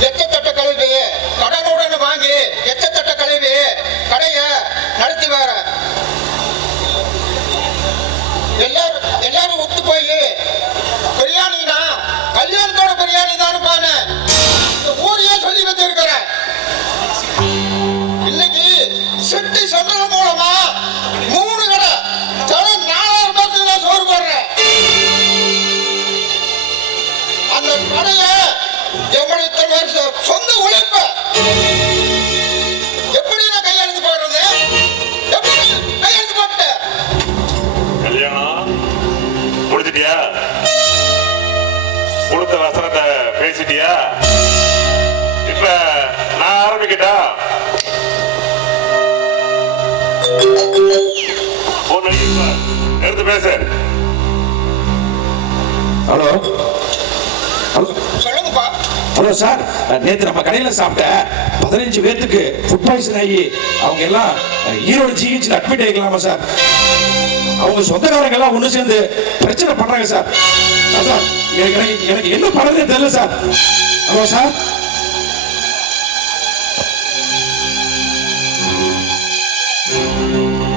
எச்சத்தட்ட கழுவி கடனுடன் வாங்கி எச்சத்தட்ட கழுவி கடைய நடத்தி வர எல்லாரும் ஒத்து போய் பிரியாணினா கல்யாணத்தோட பிரியாணி தான் பானு ஊரையே சொல்லி வச்சிருக்கிறேன். இன்னைக்கு சிட்டி சென்ட்ரல் மூலமா 3 கடை தினம் 4000 பேருக்கு தான் சோறு போடுறேன். அந்த கடைய எவ்வளவு வருஷம் சொந்த உழைப்ப எப்படி நான் கையெழுத்து போடுறது? எப்படி கையெழுத்து போட்ட? கல்யாணம் முடிச்சிட்டியா? கொடுத்த வசனத்தை பேசிட்டியா? இப்ப நான் ஆரம்பிக்கட்டா? எடுத்து பேசு. ஹலோ சொல்லுங்கப்பா. ஹலோ சார், நேற்று நம்ம கடையில் சாப்பிட்ட 15 பேர்த்துக்கு ஃபுட் பாய்சன் ஆகி அவங்க எல்லாம் ஈரோடு ஜிஹெச்ல அட்மிட் ஆகிக்கலாமா சார்? அவங்க சொந்தக்காரங்க எல்லாம் ஒன்று சேர்ந்து பிரச்சனை பண்றாங்க சார். சார் எனக்கு என்ன பண்றதே தெரியல சார். Hello sir.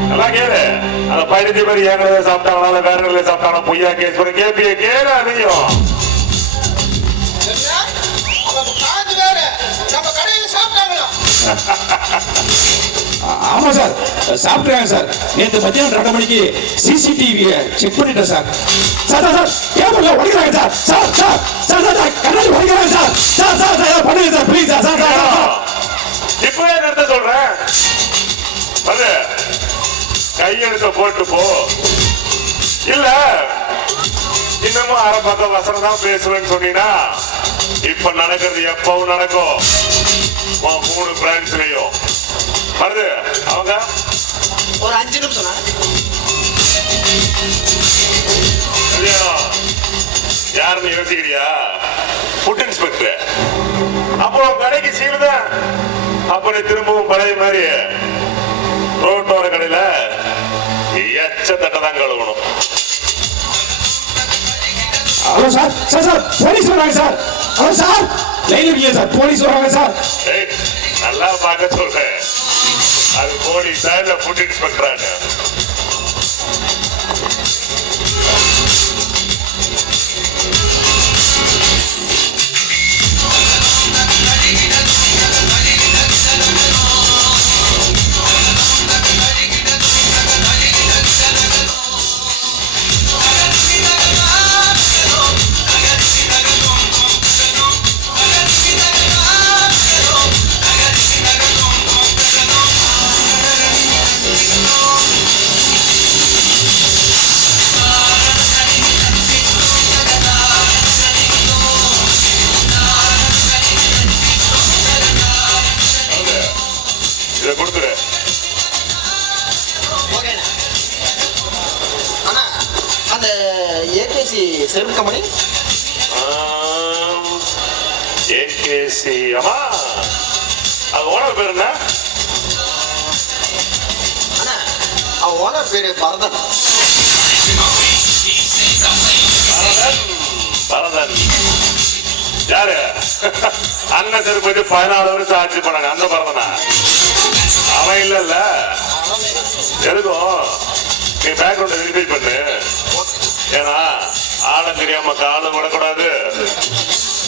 நல்லா கேளு. அந்த 15 பேர் ஏற்கனவே சாப்பிட்டாங்களா வேற இடத்துல சாப்பிட்டாங்களா பொய்யா கேஸ் பண்ணி கேள்வியை கேளு. அதையும் ஆமா சார், சாப்பிட்டாங்க சார். நேற்று மத்தியானம் 2 மணிக்கு சிசிடிவியை செக் பண்ணிட்டேன் சார். சார் சார் கேபிள்ல உடைக்கிறாங்க sir. Sir sir sir sir கண்ணாடி உடைக்கிறாங்க சார். சார் சார் சார் பண்ணுங்க sir please sir. Sir sir இப்பவே நிறுத்த சொல்றேன். அது கையெழுத்த போட்டு போ. இல்ல இன்னமும் அரை பக்கம் வசனம் தான் பேசுவேன்னு சொன்னீங்கன்னா இப்ப நடக்கிறது எப்பவும் நடக்கும். 3 பிரான்ச்லயும் வருது. அவங்க ஒரு 5 நிமிஷம் கல்யாணம் யாருன்னு யோசிக்கிறியா? Food inspector. அப்போ கடைக்கு சீல்தான். அப்ப நீ திரும்பவும் பழைய மாதிரி ரோட்டோர கடையில எச்ச தட்டை தான் கழுவணும். Hello sir. Sir sir police வராங்க சார். ஹலோ சார் லைன் இல்லையா சார்? போலீஸ் வராங்க சார். நல்லா பார்க்க சொல்றேன். அது போலீஸா இல்ல ஃபுட் இன்ஸ்பெக்டரான்னு? இதை கொடுத்துரு. ஆனா அந்த ஏகேசி செருப்பு கம்பெனி ஏகேசி. ஆமா, அது ஓனர் பேர் என்ன? ஆனா அவன் ஓனர் பேரு பரதன். பரதன் யாரு? அண்ணன் தெரு போயிட்டு 14 வருஷம் ஆட்சி பண்ணாங்க அந்த பரதனா? அவன் இல்ல. எதுக்கும் நீ பேக்ரவுண்ட வெரிஃபை பண்ணு. ஏன்னா ஆழம் தெரியாம காலம் விடக்கூடாது,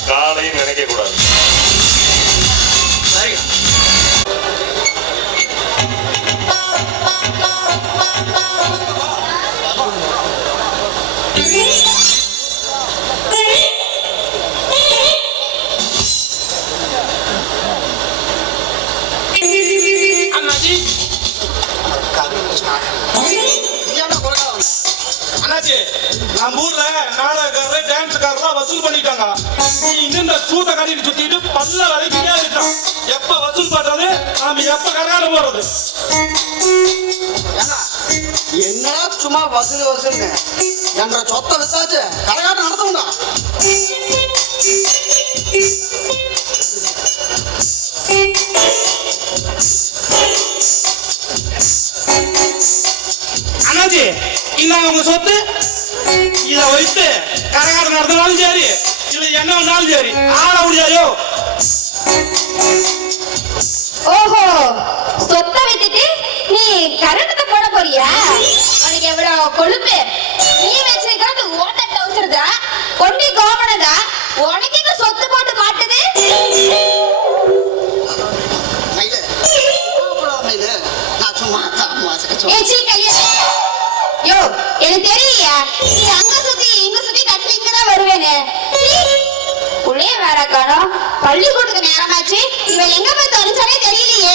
காலையும் நினைக்க கூடாது. அண்ணாச்சி நம்ம ஊர்ல நாடகக்காரர் டான்ஸ்காரர் வசூல் பண்ணிட்டாங்க. நீ இன்னும் இந்த சூத்த கட்டிட்டு சுத்திட்டு பல்ல வரைக்கும் இருக்கான். எப்ப வசூல் பண்றது, நாம எப்ப கரகாட்டம் போறது? என்ன சும்மா வசூல் வசூல்னு என்ற சொத்தை விசாச்சு கரகாட்டம் நடத்தும்டா. அண்ணாச்சி, இந்தாங்க உங்க சொத்து. இத வைத்து கரகாட்டம் நடத்தினாலும் சரி, இல்ல என்ன பண்ணாலும் சரி, ஆள முடியாதோ? ஓஹோ, சொத்தை வித்துட்டு நீ கரண்டத்தை போட போறியா? உனக்கு எவ்வளவு கொழுப்பு! நீ வச்சிருக்கிறது ஓட்டத்தை வச்சிருந்தா கொண்டி கோமனதா, உனக்கு இந்த சொத்து போட்டு மாட்டுது. நான் சும்மா யோ, எனக்கு தெரியலையா நீ அங்க சுத்தி இங்க சுத்தி கட்டி இங்கதான் வருவேன்னு. புள்ளைய வேற காணோம். பள்ளிக்கூடத்துக்கு நேரமாச்சு, இவன் எங்க போய் தொலைச்சாலே தெரியலையே.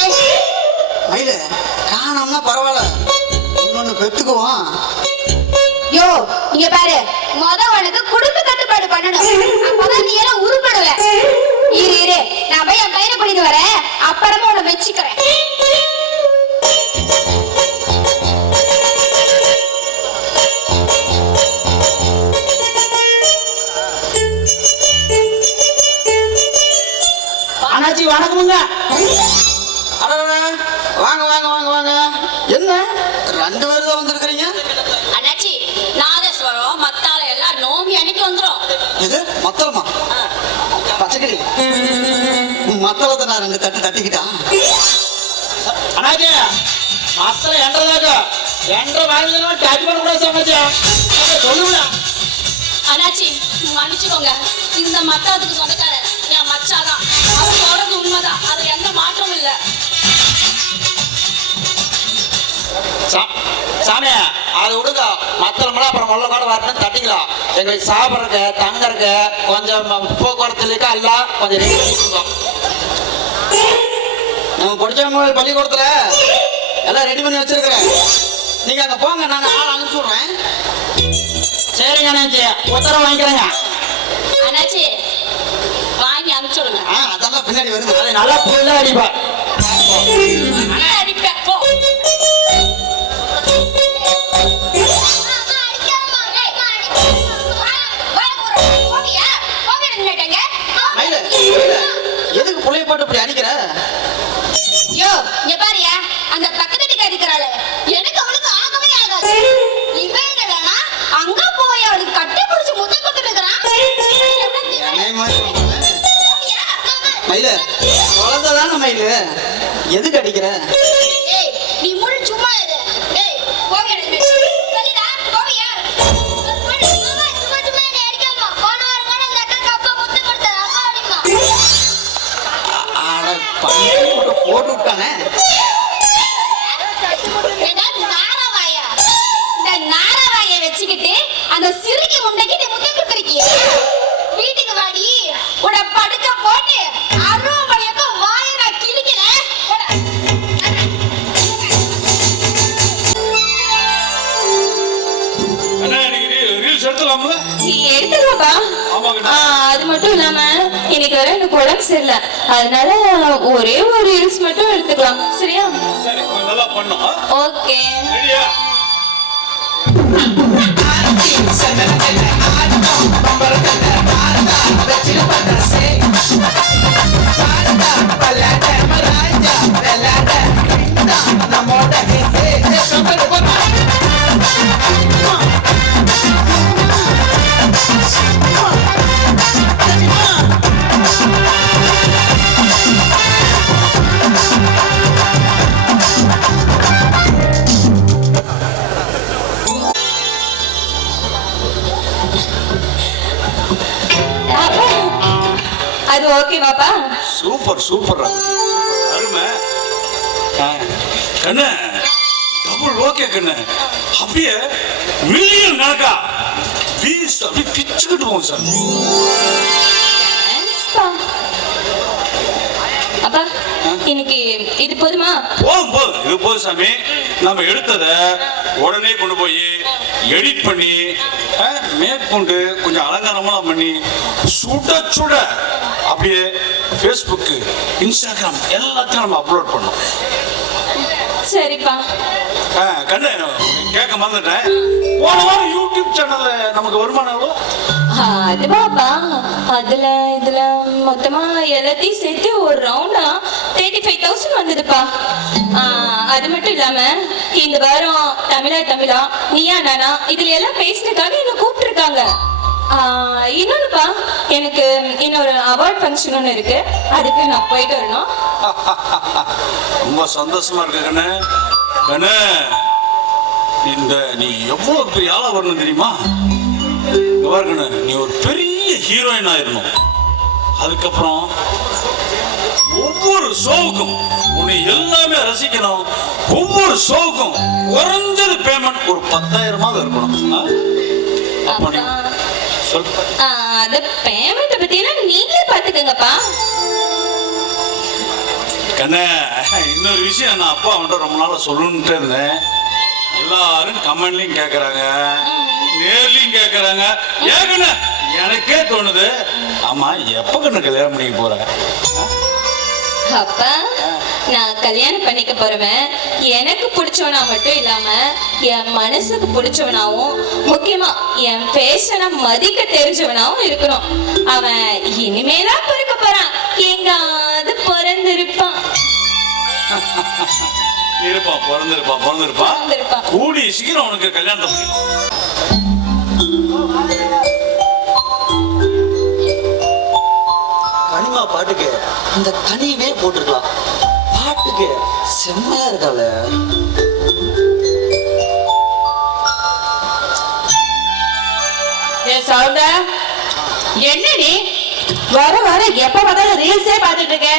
மயில காணோம்னா பரவாயில்ல, இன்னொன்னு பெத்துக்குவான். யோ, இங்க பாரு, உனக்கு குடும்ப கட்டுப்பாடு பண்ணணும். அப்பதான் நீ எல்லாம் உருப்படுவ. இரு, நான் போய் என் பையனை பண்ணிட்டு வரேன், அப்புறமா உன்னை வச்சுக்கிறேன். அண்ணாச்சி வணக்கமுங்க. வாங்க வாங்க வாங்க வாங்க. என்ன 2 பேர் தான் வந்திருக்கிறீங்க? அண்ணாச்சி, நாதஸ்வரம் மத்தால எல்லாம் நோம்பி அன்னைக்கு வந்துரும். இது மத்தளமா? பச்சைக்கிளி மத்தளத்தை நான் 2 தட்டு தட்டிக்கிட்டான். அண்ணாச்சி, மத்தல என்றதாக என்ற வாழ்ந்தா டச் பண்ண கூட சமைச்சா சொல்லுங்க. அண்ணாச்சி, மன்னிச்சுக்கோங்க, இந்த மத்தாத்துக்கு சொந்தக்காரன் என் மச்சாதான். அவர் சொல்றது உண்மைதான், அது எந்த மாற்றமும் இல்ல. சாமி, அதை விடுங்க. மத்தளம்லாம் அப்புறம் முள்ள கூட வரணும்னு தட்டிக்கலாம். எங்களுக்கு சாப்பிட்றக்கு தங்கறக்கு கொஞ்சம் போக்குவரத்துலக்கா எல்லாம் கொஞ்சம் ரெடி பண்ணி கொடுங்க. நம்ம படிச்சவங்க பள்ளிக்கூடத்துல எல்லாம் ரெடி பண்ணி வச்சிருக்கிறேன். நீங்க அங்க போங்க, நாங்க ஆள் அனுப்பிச்சு விடுறேன். சரிங்க அண்ணாச்சி, உத்தரவு வாங்கிக்கிறேங்க. அண்ணாச்சி, வாங்கி அனுப்பிச்சுடுங்க. அதெல்லாம் பின்னாடி வருது. அது நல்லா புள்ள அடிப்பா. அடிப்பேன் போ. மயில, எதுக்கு புள்ளைய போட்டு இப்படி அடிக்கிற? யோ, இங்க பாரியா, அந்த பக்கத்து வீட்டுக்கு அடிக்கிறாளே, எனக்கு அவளுக்கு ஆகவே ஆகாது. இவன் என்னடா அங்க போய் அவளுக்கு கட்டி பிடிச்சு முத்தம் கொடுத்துட்டு இருக்கிறான். மயில, குழந்தைதான மயில, எதுக்கு அடிக்கிற? ஏய், நீ முழு சும்மா இரு. ஏய், போவியா நீ? சரிடா, போவியா? சும்மா சும்மா நீ அடிக்காம. போன வாரம் அந்த அக்கா அப்பா முத்தம் கொடுத்தாரு, அப்பா அடிமா. அட பையன் போட்டு விட்டானே. வச்சுக்கிட்டு அந்த சிறுகி முண்டைக்கு நீ முத்தம் கொடுத்திருக்கிய. வீட்டுக்கு வாடி, உட படுக்க போட்டு அருவமணியக்க வாயை நான் கிழிக்கிறேன். அண்ணா, எனக்கு ரீல்ஸ் எடுத்துலாம்ல? நீ எடுத்துக்கப்பா. அது மட்டும் இல்லாம இன்னைக்கு வர எனக்கு உடம்பு சரியில்லை, அதனால ஒரே ஒரு ரீல்ஸ் மட்டும் எடுத்துக்கலாம், சரியா? சரி, நல்லா பண்ணோம். ஓகே. ரெடியா? அது ஓகேவாப்பா? சூப்பர் சூப்பர் அருமை. கண்ணு டபுள் ஓகே கண்ணு, அப்படியே மில்லியன் கணக்கா பீஸ் அப்படியே பிச்சுக்கிட்டு போகும் சார். அப்பா, இன்னைக்கு இது போதுமா? போதும் போதும், இது போதும் சாமி. நம்ம எடுத்தத உடனே கொண்டு போய் எடிட் பண்ணி மேற்கொண்டு கொஞ்சம் அலங்காரமா பண்ணி சுட சுட அப்படியே ஃபேஸ்புக்கு, இன்ஸ்டாகிராம் எல்லாத்தையும் நம்ம அப்லோட் பண்ணோம். சரிப்பா. கண்ணு கேட்க மறந்துட்டேன், போன வாரம் யூடியூப் சேனல்ல நமக்கு வருமானம் எவ்வளோ? அதுவாப்பா, அதுல இதுல மொத்தமா எல்லாத்தையும் சேர்த்து ஒரு ரவுண்டா 35,000 வந்ததுப்பா. அது மட்டும் இல்லாம இந்த வாரம் தமிழா நீயா நானா இதுல எல்லாம் பேசுறதுக்காக என்ன கூப்பிட்டுருக்காங்க. இன்னொன்னுப்பா, எனக்கு இன்னொரு அவார்ட் ஃபங்க்ஷன் ஒன்று இருக்கு, அதுக்கு நான் போயிட்டு வரணும். ரொம்ப சந்தோஷமா இருக்கு கண்ணு. கண்ணு, இந்த நீ எவ்வளவு பெரிய ஆளா வரணும் தெரியுமா? கண்ணு, நீ ஒரு பெரிய ஹீரோயின் ஆயிரணும். அதுக்கப்புறம் ஒவ்வொரு ஷோவுக்கும் உன்னை எல்லாமே ரசிக்கணும். ஒவ்வொரு ஷோவுக்கும் குறைஞ்சது பேமெண்ட் ஒரு 10,000 இருக்கணும். அத பேமெண்ட் பத்தினா நீங்களே பாத்துக்கங்கப்பா. கண்ணே, இன்னொரு விஷயம் நான் அப்பா அவன்கிட்ட ரொம்ப நாளா சொல்லணும்ட்டு இருந்தேன். எல்லாரும் கமெண்ட்லயும் கேக்குறாங்க, நேர்லயும் கேக்குறாங்க. ஏன் எனக்கே தோணுது, ஆமா எப்ப கண்ணு கல்யாணம் பண்ணிக்க போற? அப்பா, நான் கல்யாணம் பண்ணிக்க போறவன் எனக்கு பிடிச்சவனா மட்டும் இல்லாம என் மனசுக்கு பிடிச்சவனாவும், முக்கியமா என் பேஷனை மதிக்க தெரிஞ்சவனாவும் இருக்கணும். அவன் இனிமேதான் பிறக்க போறான், எங்காவது பிறந்திருப்பான். இருப்பான், பிறந்திருப்பான். கூடி சீக்கிரம் உனக்கு கல்யாணம். கனிமா பாட்டுக்கு இந்த கனிவே போட்டுருக்கலாம். பாட்டுக்கு செம்மையா இருக்கால. என்ன நீ வர வர எப்ப பார்த்தாலும் ரீல்ஸே பார்த்துட்டு இருக்க?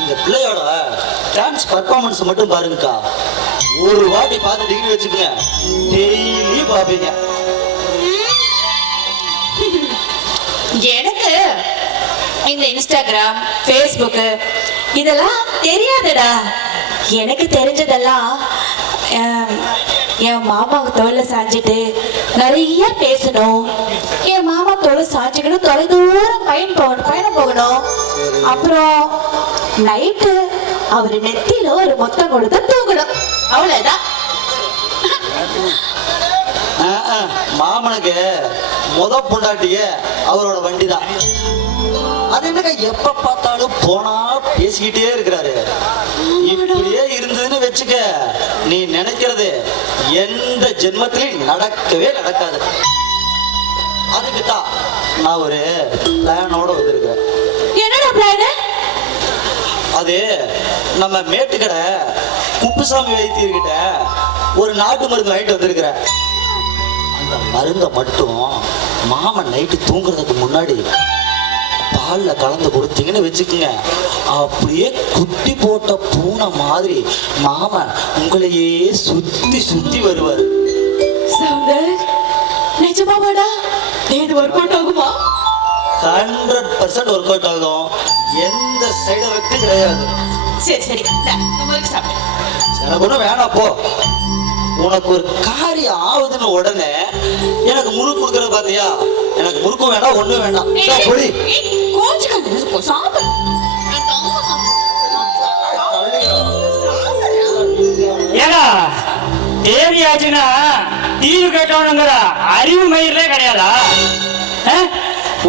இந்த பிள்ளையோட டான்ஸ் பர்ஃபார்மன்ஸ் மட்டும் பாருங்கக்கா. ஒரு வாட்டி பார்த்துட்டீங்கன்னு வச்சுக்கோங்க, டெய்லி பாப்பீங்க. எனக்கு இந்த இன்ஸ்டாகிராம், ஃபேஸ்புக்கு இதெல்லாம் தெரியாதுடா. எனக்கு தெரிஞ்சதெல்லாம் என் மாமாவுக்கு தோல்ல சாஞ்சிட்டு நிறைய பேசணும், என் மாமா தோல்ல சாஞ்சிக்கிட்டு தொலைதூரம் பயணம் போகணும், அப்புறம் நைட்டு அவரு நெத்தியில ஒரு மொத்தம் கொடுத்து தூங்கணும், அவ்வளவுதான். மாமனுக்கு பொண்டாட்டிய அவரோட வண்டி தான். அது என்னக்கா எப்ப பார்த்தாலும் போனா பேசிக்கிட்டே இருக்கிறாரு. இப்படியே இருந்ததுன்னு வச்சுக்க, நீ நினைக்கிறது எந்த ஜென்மத்திலையும் நடக்கவே நடக்காது. அதுக்குதான் நான் ஒரு பிளானோட வந்திருக்கேன். என்னடா பிளான்? அது நம்ம மேட்டுக்கடை குப்புசாமி வைத்தியர்கிட்ட ஒரு நாட்டு மருந்து வாங்கிட்டு வந்திருக்கிறேன். அந்த மருந்தை மட்டும் மாமன் நைட்டு தூங்குறதுக்கு முன்னாடி பால்ல கலந்து கொடுத்தீங்கன்னு வச்சுக்கோங்க, அப்படியே குட்டி போட்ட பூனை மாதிரி மாமன் உங்களையே சுத்தி சுத்தி வருவார். நிஜமாவாடா? இது ஒர்க் அவுட் ஆகுமா? 100% ஒர்க் அவுட் ஆகும். எந்த சைடு எஃபெக்டும் கிடையாது. சரி சரி, எனக்கு ஒன்றும் வேணாம் போ. உனக்கு ஒரு காரியம் ஆகுதுன்னு உடனே எனக்கு முறுக்கு கொடுக்கறது பாத்தியா? எனக்கு முறுக்கும் வேண்டாம், ஒண்ணும் வேண்டாம். பொடி ஏடா தேவையாச்சுன்னா தீவு கேட்டவனுங்கிற அறிவு மயிலே கிடையாதா?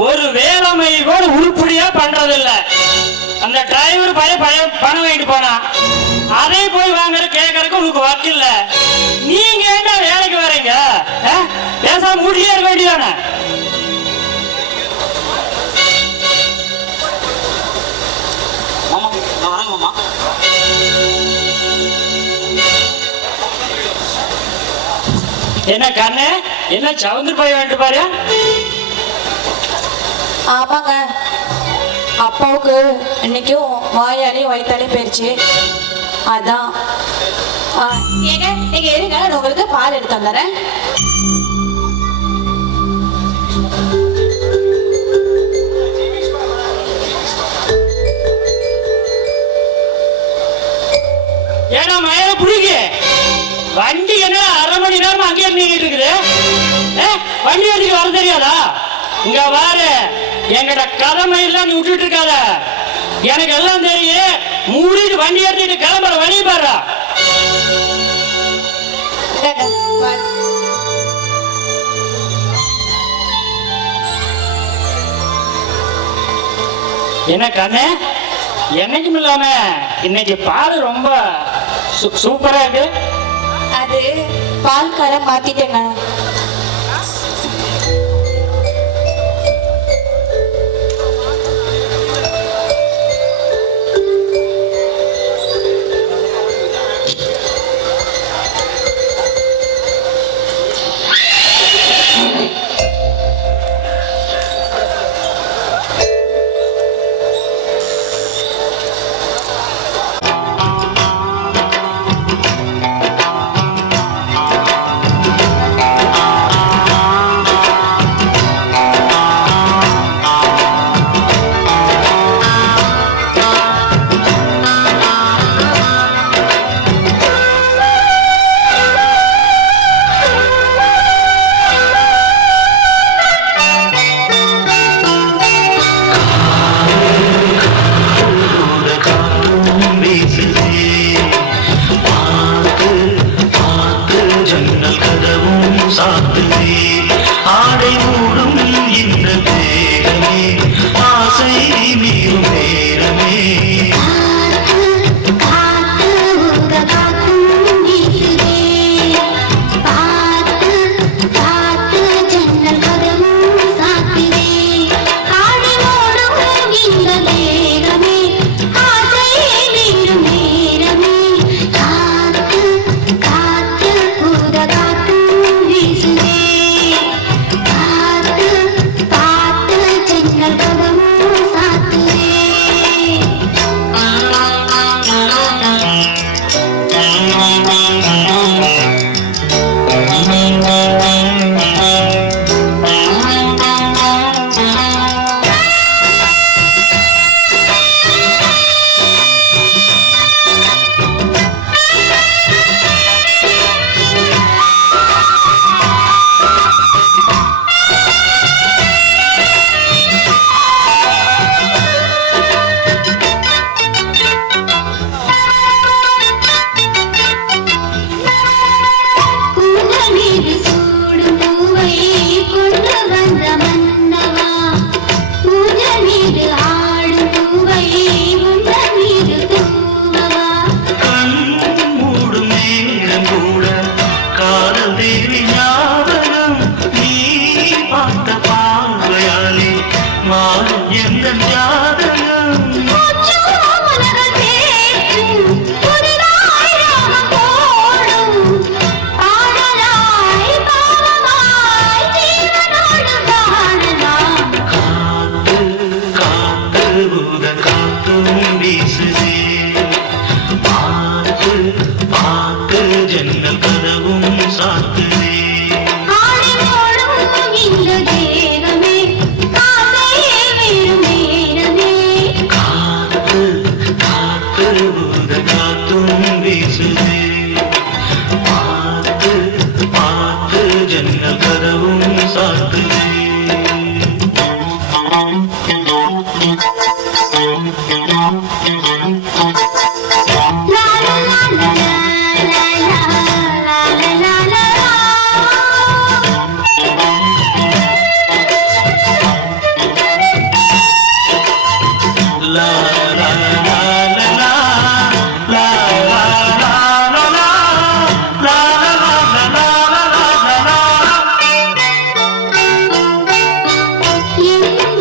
ஒரு வேலை மயில் கூட உருப்படியா பண்றது இல்ல. அந்த டிரைவர் பணம் வாங்கிட்டு போனா அதை போய் வாங்குற கேட்கறதுக்கு உனக்கு வக்கில்ல. நீங்க என்ன வேலைக்கு வரீங்க? பேசாம மூடியே இருக்க வேண்டியதானே? என்ன கண்ணு, என்ன சவுந்து போய் வேண்டு பாரு. ஆமாங்க, அப்பாவுக்கு இன்னைக்கும் வாயாலையும் வயிற்றாலையும் போயிடுச்சு. அதான் ஏங்க நீங்க இருங்க, நான் உங்களுக்கு பால் எடுத்து வந்துடுறேன். மயில புடிக்கு. வண்டி என்ன அரை மணி நேரமா அங்கேயே நின்றுட்டு இருக்குது. வண்டி வண்டிக்கு வர தெரியாதா? இங்க பாரு, எங்கட கதை மயிலாம் நீ விட்டுட்டு இருக்காத. எனக்கு எல்லாம் தெரியும். மூடிட்டு வண்டி எடுத்துட்டு கிளம்புற வழி பாரு. என்ன கண்ணு, என்னைக்கும் இல்லாம இன்னைக்கு பால் ரொம்ப சூப்பரா இருக்கு. அது பால் காரம் மாத்திட்டேங்க.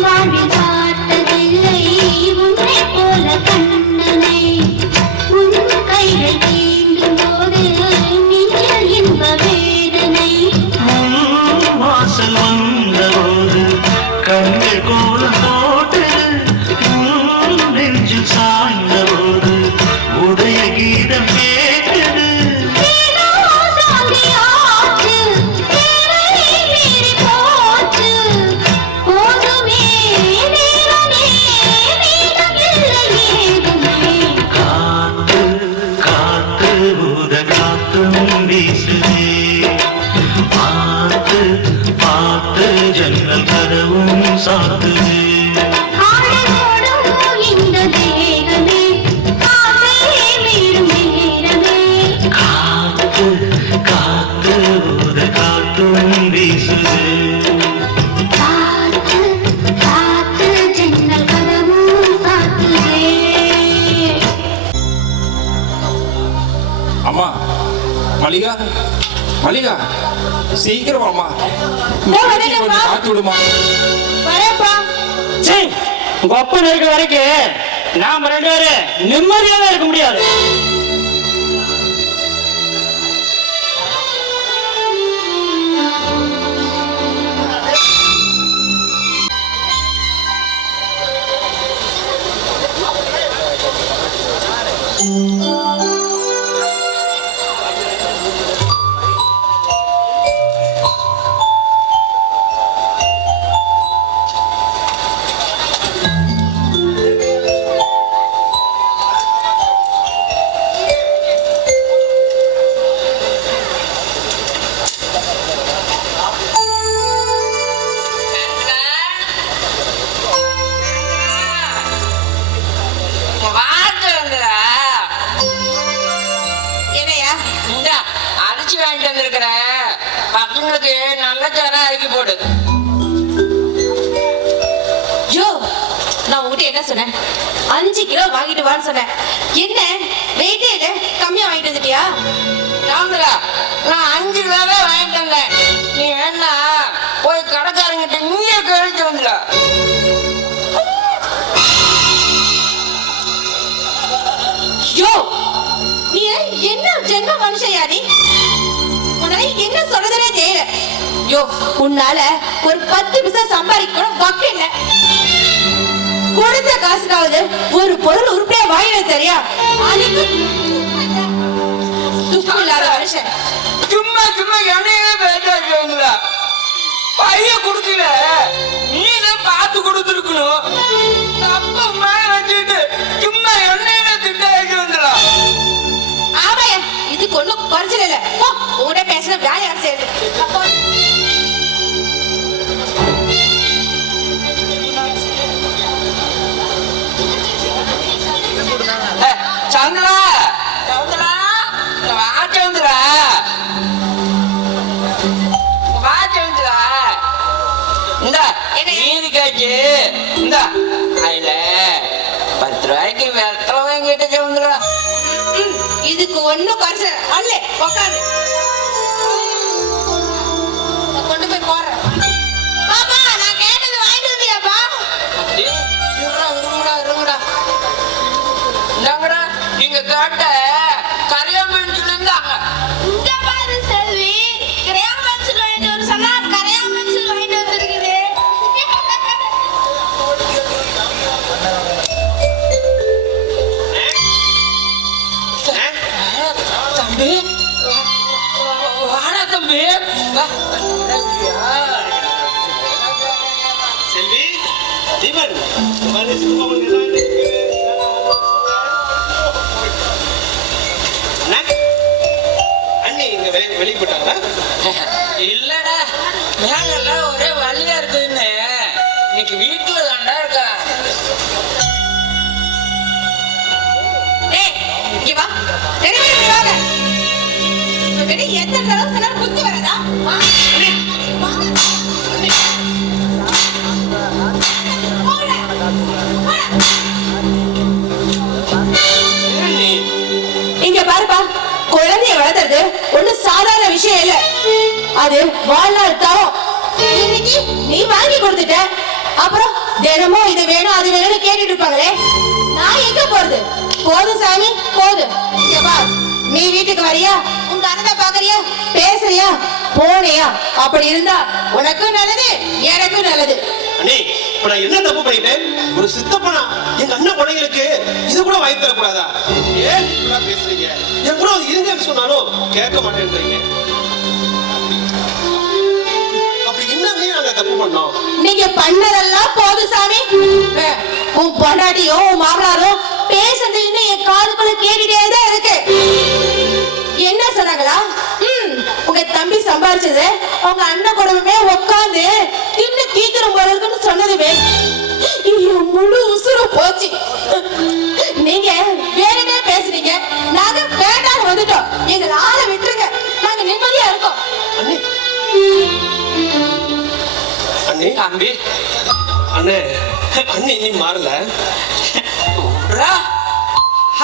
வாழ்வில் பார்த்ததில்லை உன்னை போல கண்ணனை மல்லிகா மல்லிகா சீக்கிரம் வாமா வரேன்ப்பா. காத்து விடுமா. வரேன்ப்பா. சரி உங்க அப்பன் இருக்கிற வரைக்கும் நாம 2 பேரும் நிம்மதியா தான் இருக்க முடியாது. என்னையா அரிசி வாங்கிட்டு வந்திருக்கிற பசங்களுக்கு நல்ல சாரா அரிக்கி போடு. யோ நான் உங்ககிட்ட என்ன சொன்னேன்? 5 கிலோ வாங்கிட்டு வான்னு சொன்னேன். என்ன வெயிட்டே இல்ல, கம்மியா வாங்கிட்டு வந்துட்டியா? ராமரா, நான் 5 கிலோவே வாங்கிட்டு வந்தேன். நீ வேணா போய் கடைக்காரங்கிட்ட நீயே கழிச்சு வந்துடா. யோ நீ என்ன ஜென்ம மனுஷயா நீ? உன்னால என்ன சொல்றதுனே தெரியல. யோ உன்னால ஒரு 10 பைசா சம்பாதிக்க கூட வக்கு இல்ல. கொடுத்த காசுக்காவது ஒரு பொருள் உருப்படியா வாங்கின தெரியா? அதுக்கு துப்பு இல்லாத மனுஷன். சும்மா சும்மா என்னையே பேசாச்சு வந்துடா. பைய கொடுக்கல, நீதான் பார்த்து கொடுத்துருக்கணும். தப்ப மேல வச்சுட்டு சும்மா என்னையே திட்டாச்சு வந்துடா. ஆமாயா, இதுக்கு ஒண்ணும் குறைச்சல இல்ல. போ உங்ககிட்ட பேசுற வேலை யார் செய்யுது? சந்திரா சந்திரா வாச்சந்திரா வாச்சந்திரா இந்த மீதி காய்ச்சி இந்த அதுல 10 ரூபாய்க்கு வெத்தலை வாங்கிட்டு சந்திரா. இதுக்கு ஒண்ணும் குறைச்சல அல்ல. உட்காந்து கொண்டு போய் போறேன். பாப்பா நான் கேட்டது வாங்கிட்டு வந்தியாப்பா? இருங்கடா இந்தாங்கடா, நீங்க கேட்ட கரையாமன் இருந்தாங்க. இந்த பாரு செல்வி, கிரேம் பென்சில் வாங்கிட்டு வர சொன்னா கரையான் பென்சில் வாங்கிட்டு வந்திருக்குது. தம்பி வாடா தம்பி வா. செல்வி தீபன் மாதிரி சித்தப்பா அண்ணி இங்க வெளியே போட்டாங்களா? இல்லடா, மேல ஒரே வலியா இருக்குன்னு இன்னைக்கு வீட்டுல தாண்டா இருக்கா. ஏய் இங்க வா. ரெடி பண்ணி வாங்க. உங்ககிட்ட எத்தனை தடவை சொன்னா புத்தி வரதா? வா. வாங்க. போடா. போடா. இங்க பாருப்பா, குழந்தைய வளர்த்துறது ஒண்ணு சாதாரண விஷயம் இல்ல. அது வாழ்நாள் தவம். இன்னைக்கு நீ வாங்கி கொடுத்துட்ட, அப்புறம் தினமும் இது வேணும் அது வேணும்னு கேட்டுட்டு இருப்பாங்களே, நான் எங்க போறது? போதும் சாமி போதும். இங்க வா, நீ வீட்டுக்கு வரியா? உங்க அண்ணனை பாக்குறியா? பேசுறியா? போனியா? அப்படி இருந்தா உனக்கும் நல்லது எனக்கும் நல்லது. அண்ணே இப்ப நான் என்ன தப்பு பண்ணிட்டேன்? ஒரு சித்தப்பனா எங்க அண்ணன் குழந்தைகளுக்கு இது கூட வாங்கி தரக்கூடாதா? ஏன் இப்படிலாம் பேசுறீங்க? என் கூட வந்து இருங்கன்னு சொன்னாலும் கேட்க மாட்டேன்றீங்க. அப்படி என்னங்க நாங்க தப்பு பண்ணோம்? நீங்க பண்ணதெல்லாம் போதும் சாமி. உன் பொண்டாட்டியோ உன் மாமனாரோ பேசுறது இன்னும் என் காதுக்குள்ள கேட்டுட்டே தான் இருக்கு. என்ன சொன்னாங்களா? உங்க தம்பி சம்பாரிச்சது உங்க அண்ணன் குடும்பமே உட்காந்து தின்னு தீத்துரும் போல இருக்குன்னு சொன்னதுமே முழு உசுறு போச்சு. நீங்க வேறே பேசுறீங்க, நாங்க வேண்டாம் வந்துட்டோம். எங்களை ஆள விட்டுருங்க, நாங்க நிம்மதியா இருக்கோம். அண்ணே அண்ணே தம்பி அண்ணே அண்ணே நீ மாறல.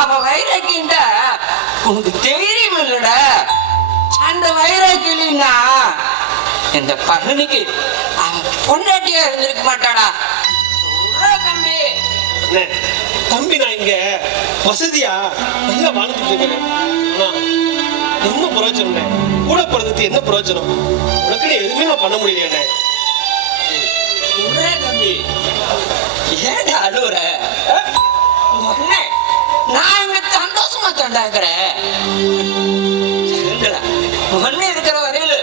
அவ வைரக்கின்ற உனக்கு தைரியம் இல்லடா. அந்த வயிறை கிளின்னா இந்த பழனிக்கு அவன் பொண்டாட்டியா இருந்திருக்க மாட்டாடா. தம்பி தம்பி, நான் இங்க வசதியா நல்லா வாழ்ந்துட்டு இருக்கிறேன். ஆனா என்ன பிரயோஜனம்? கூட பிறந்தது என்ன பிரயோஜனம்? உனக்கு எதுவுமே நான் பண்ண முடியல. தம்பி ஏன் அழுவுற? நான் இங்க சந்தோஷமா தண்டாக்குறேன். மண்ணு இருக்கிற வரையில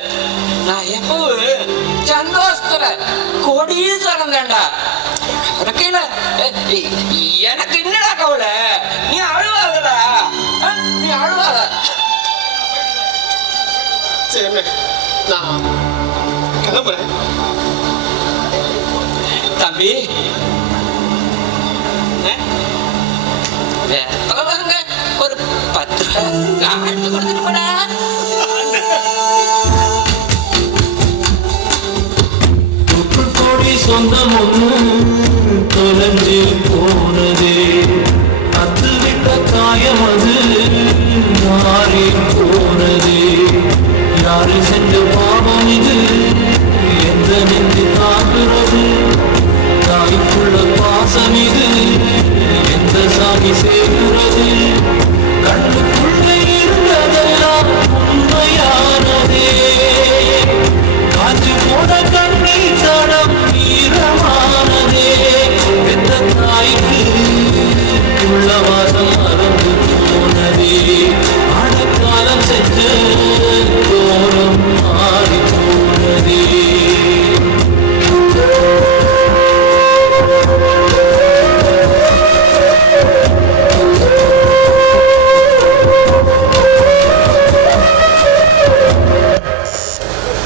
நான் எப்பவும் சந்தோஷத்துல கொடியீஸ்வரன் தான்டா. எனக்கு என்னடா கவலை? நீ அழுவாதடா, நீ அழுவாத. சரி, நான் கிளம்புறேன். தம்பி ஒரு 10 காட்டு கொடுத்துட்டு போடா. சொந்தம் ஒன்று தொலைஞ்சு போனது, அத்து விட்ட காயம் அது மாறி போனது. யாரு செஞ்ச பாவம் இது? எந்த நெஞ்சு தாக்குறது? தாய்க்குள்ள பாசம் இது எந்த சாமி சேர்க்கிறது? கண்ணுக்குள்ள இருந்ததெல்லாம் உண்மையானதே. காற்று போன கண்ணீர் தடம் ஈரமானதே. எந்த தாய்க்கு உள்ளவா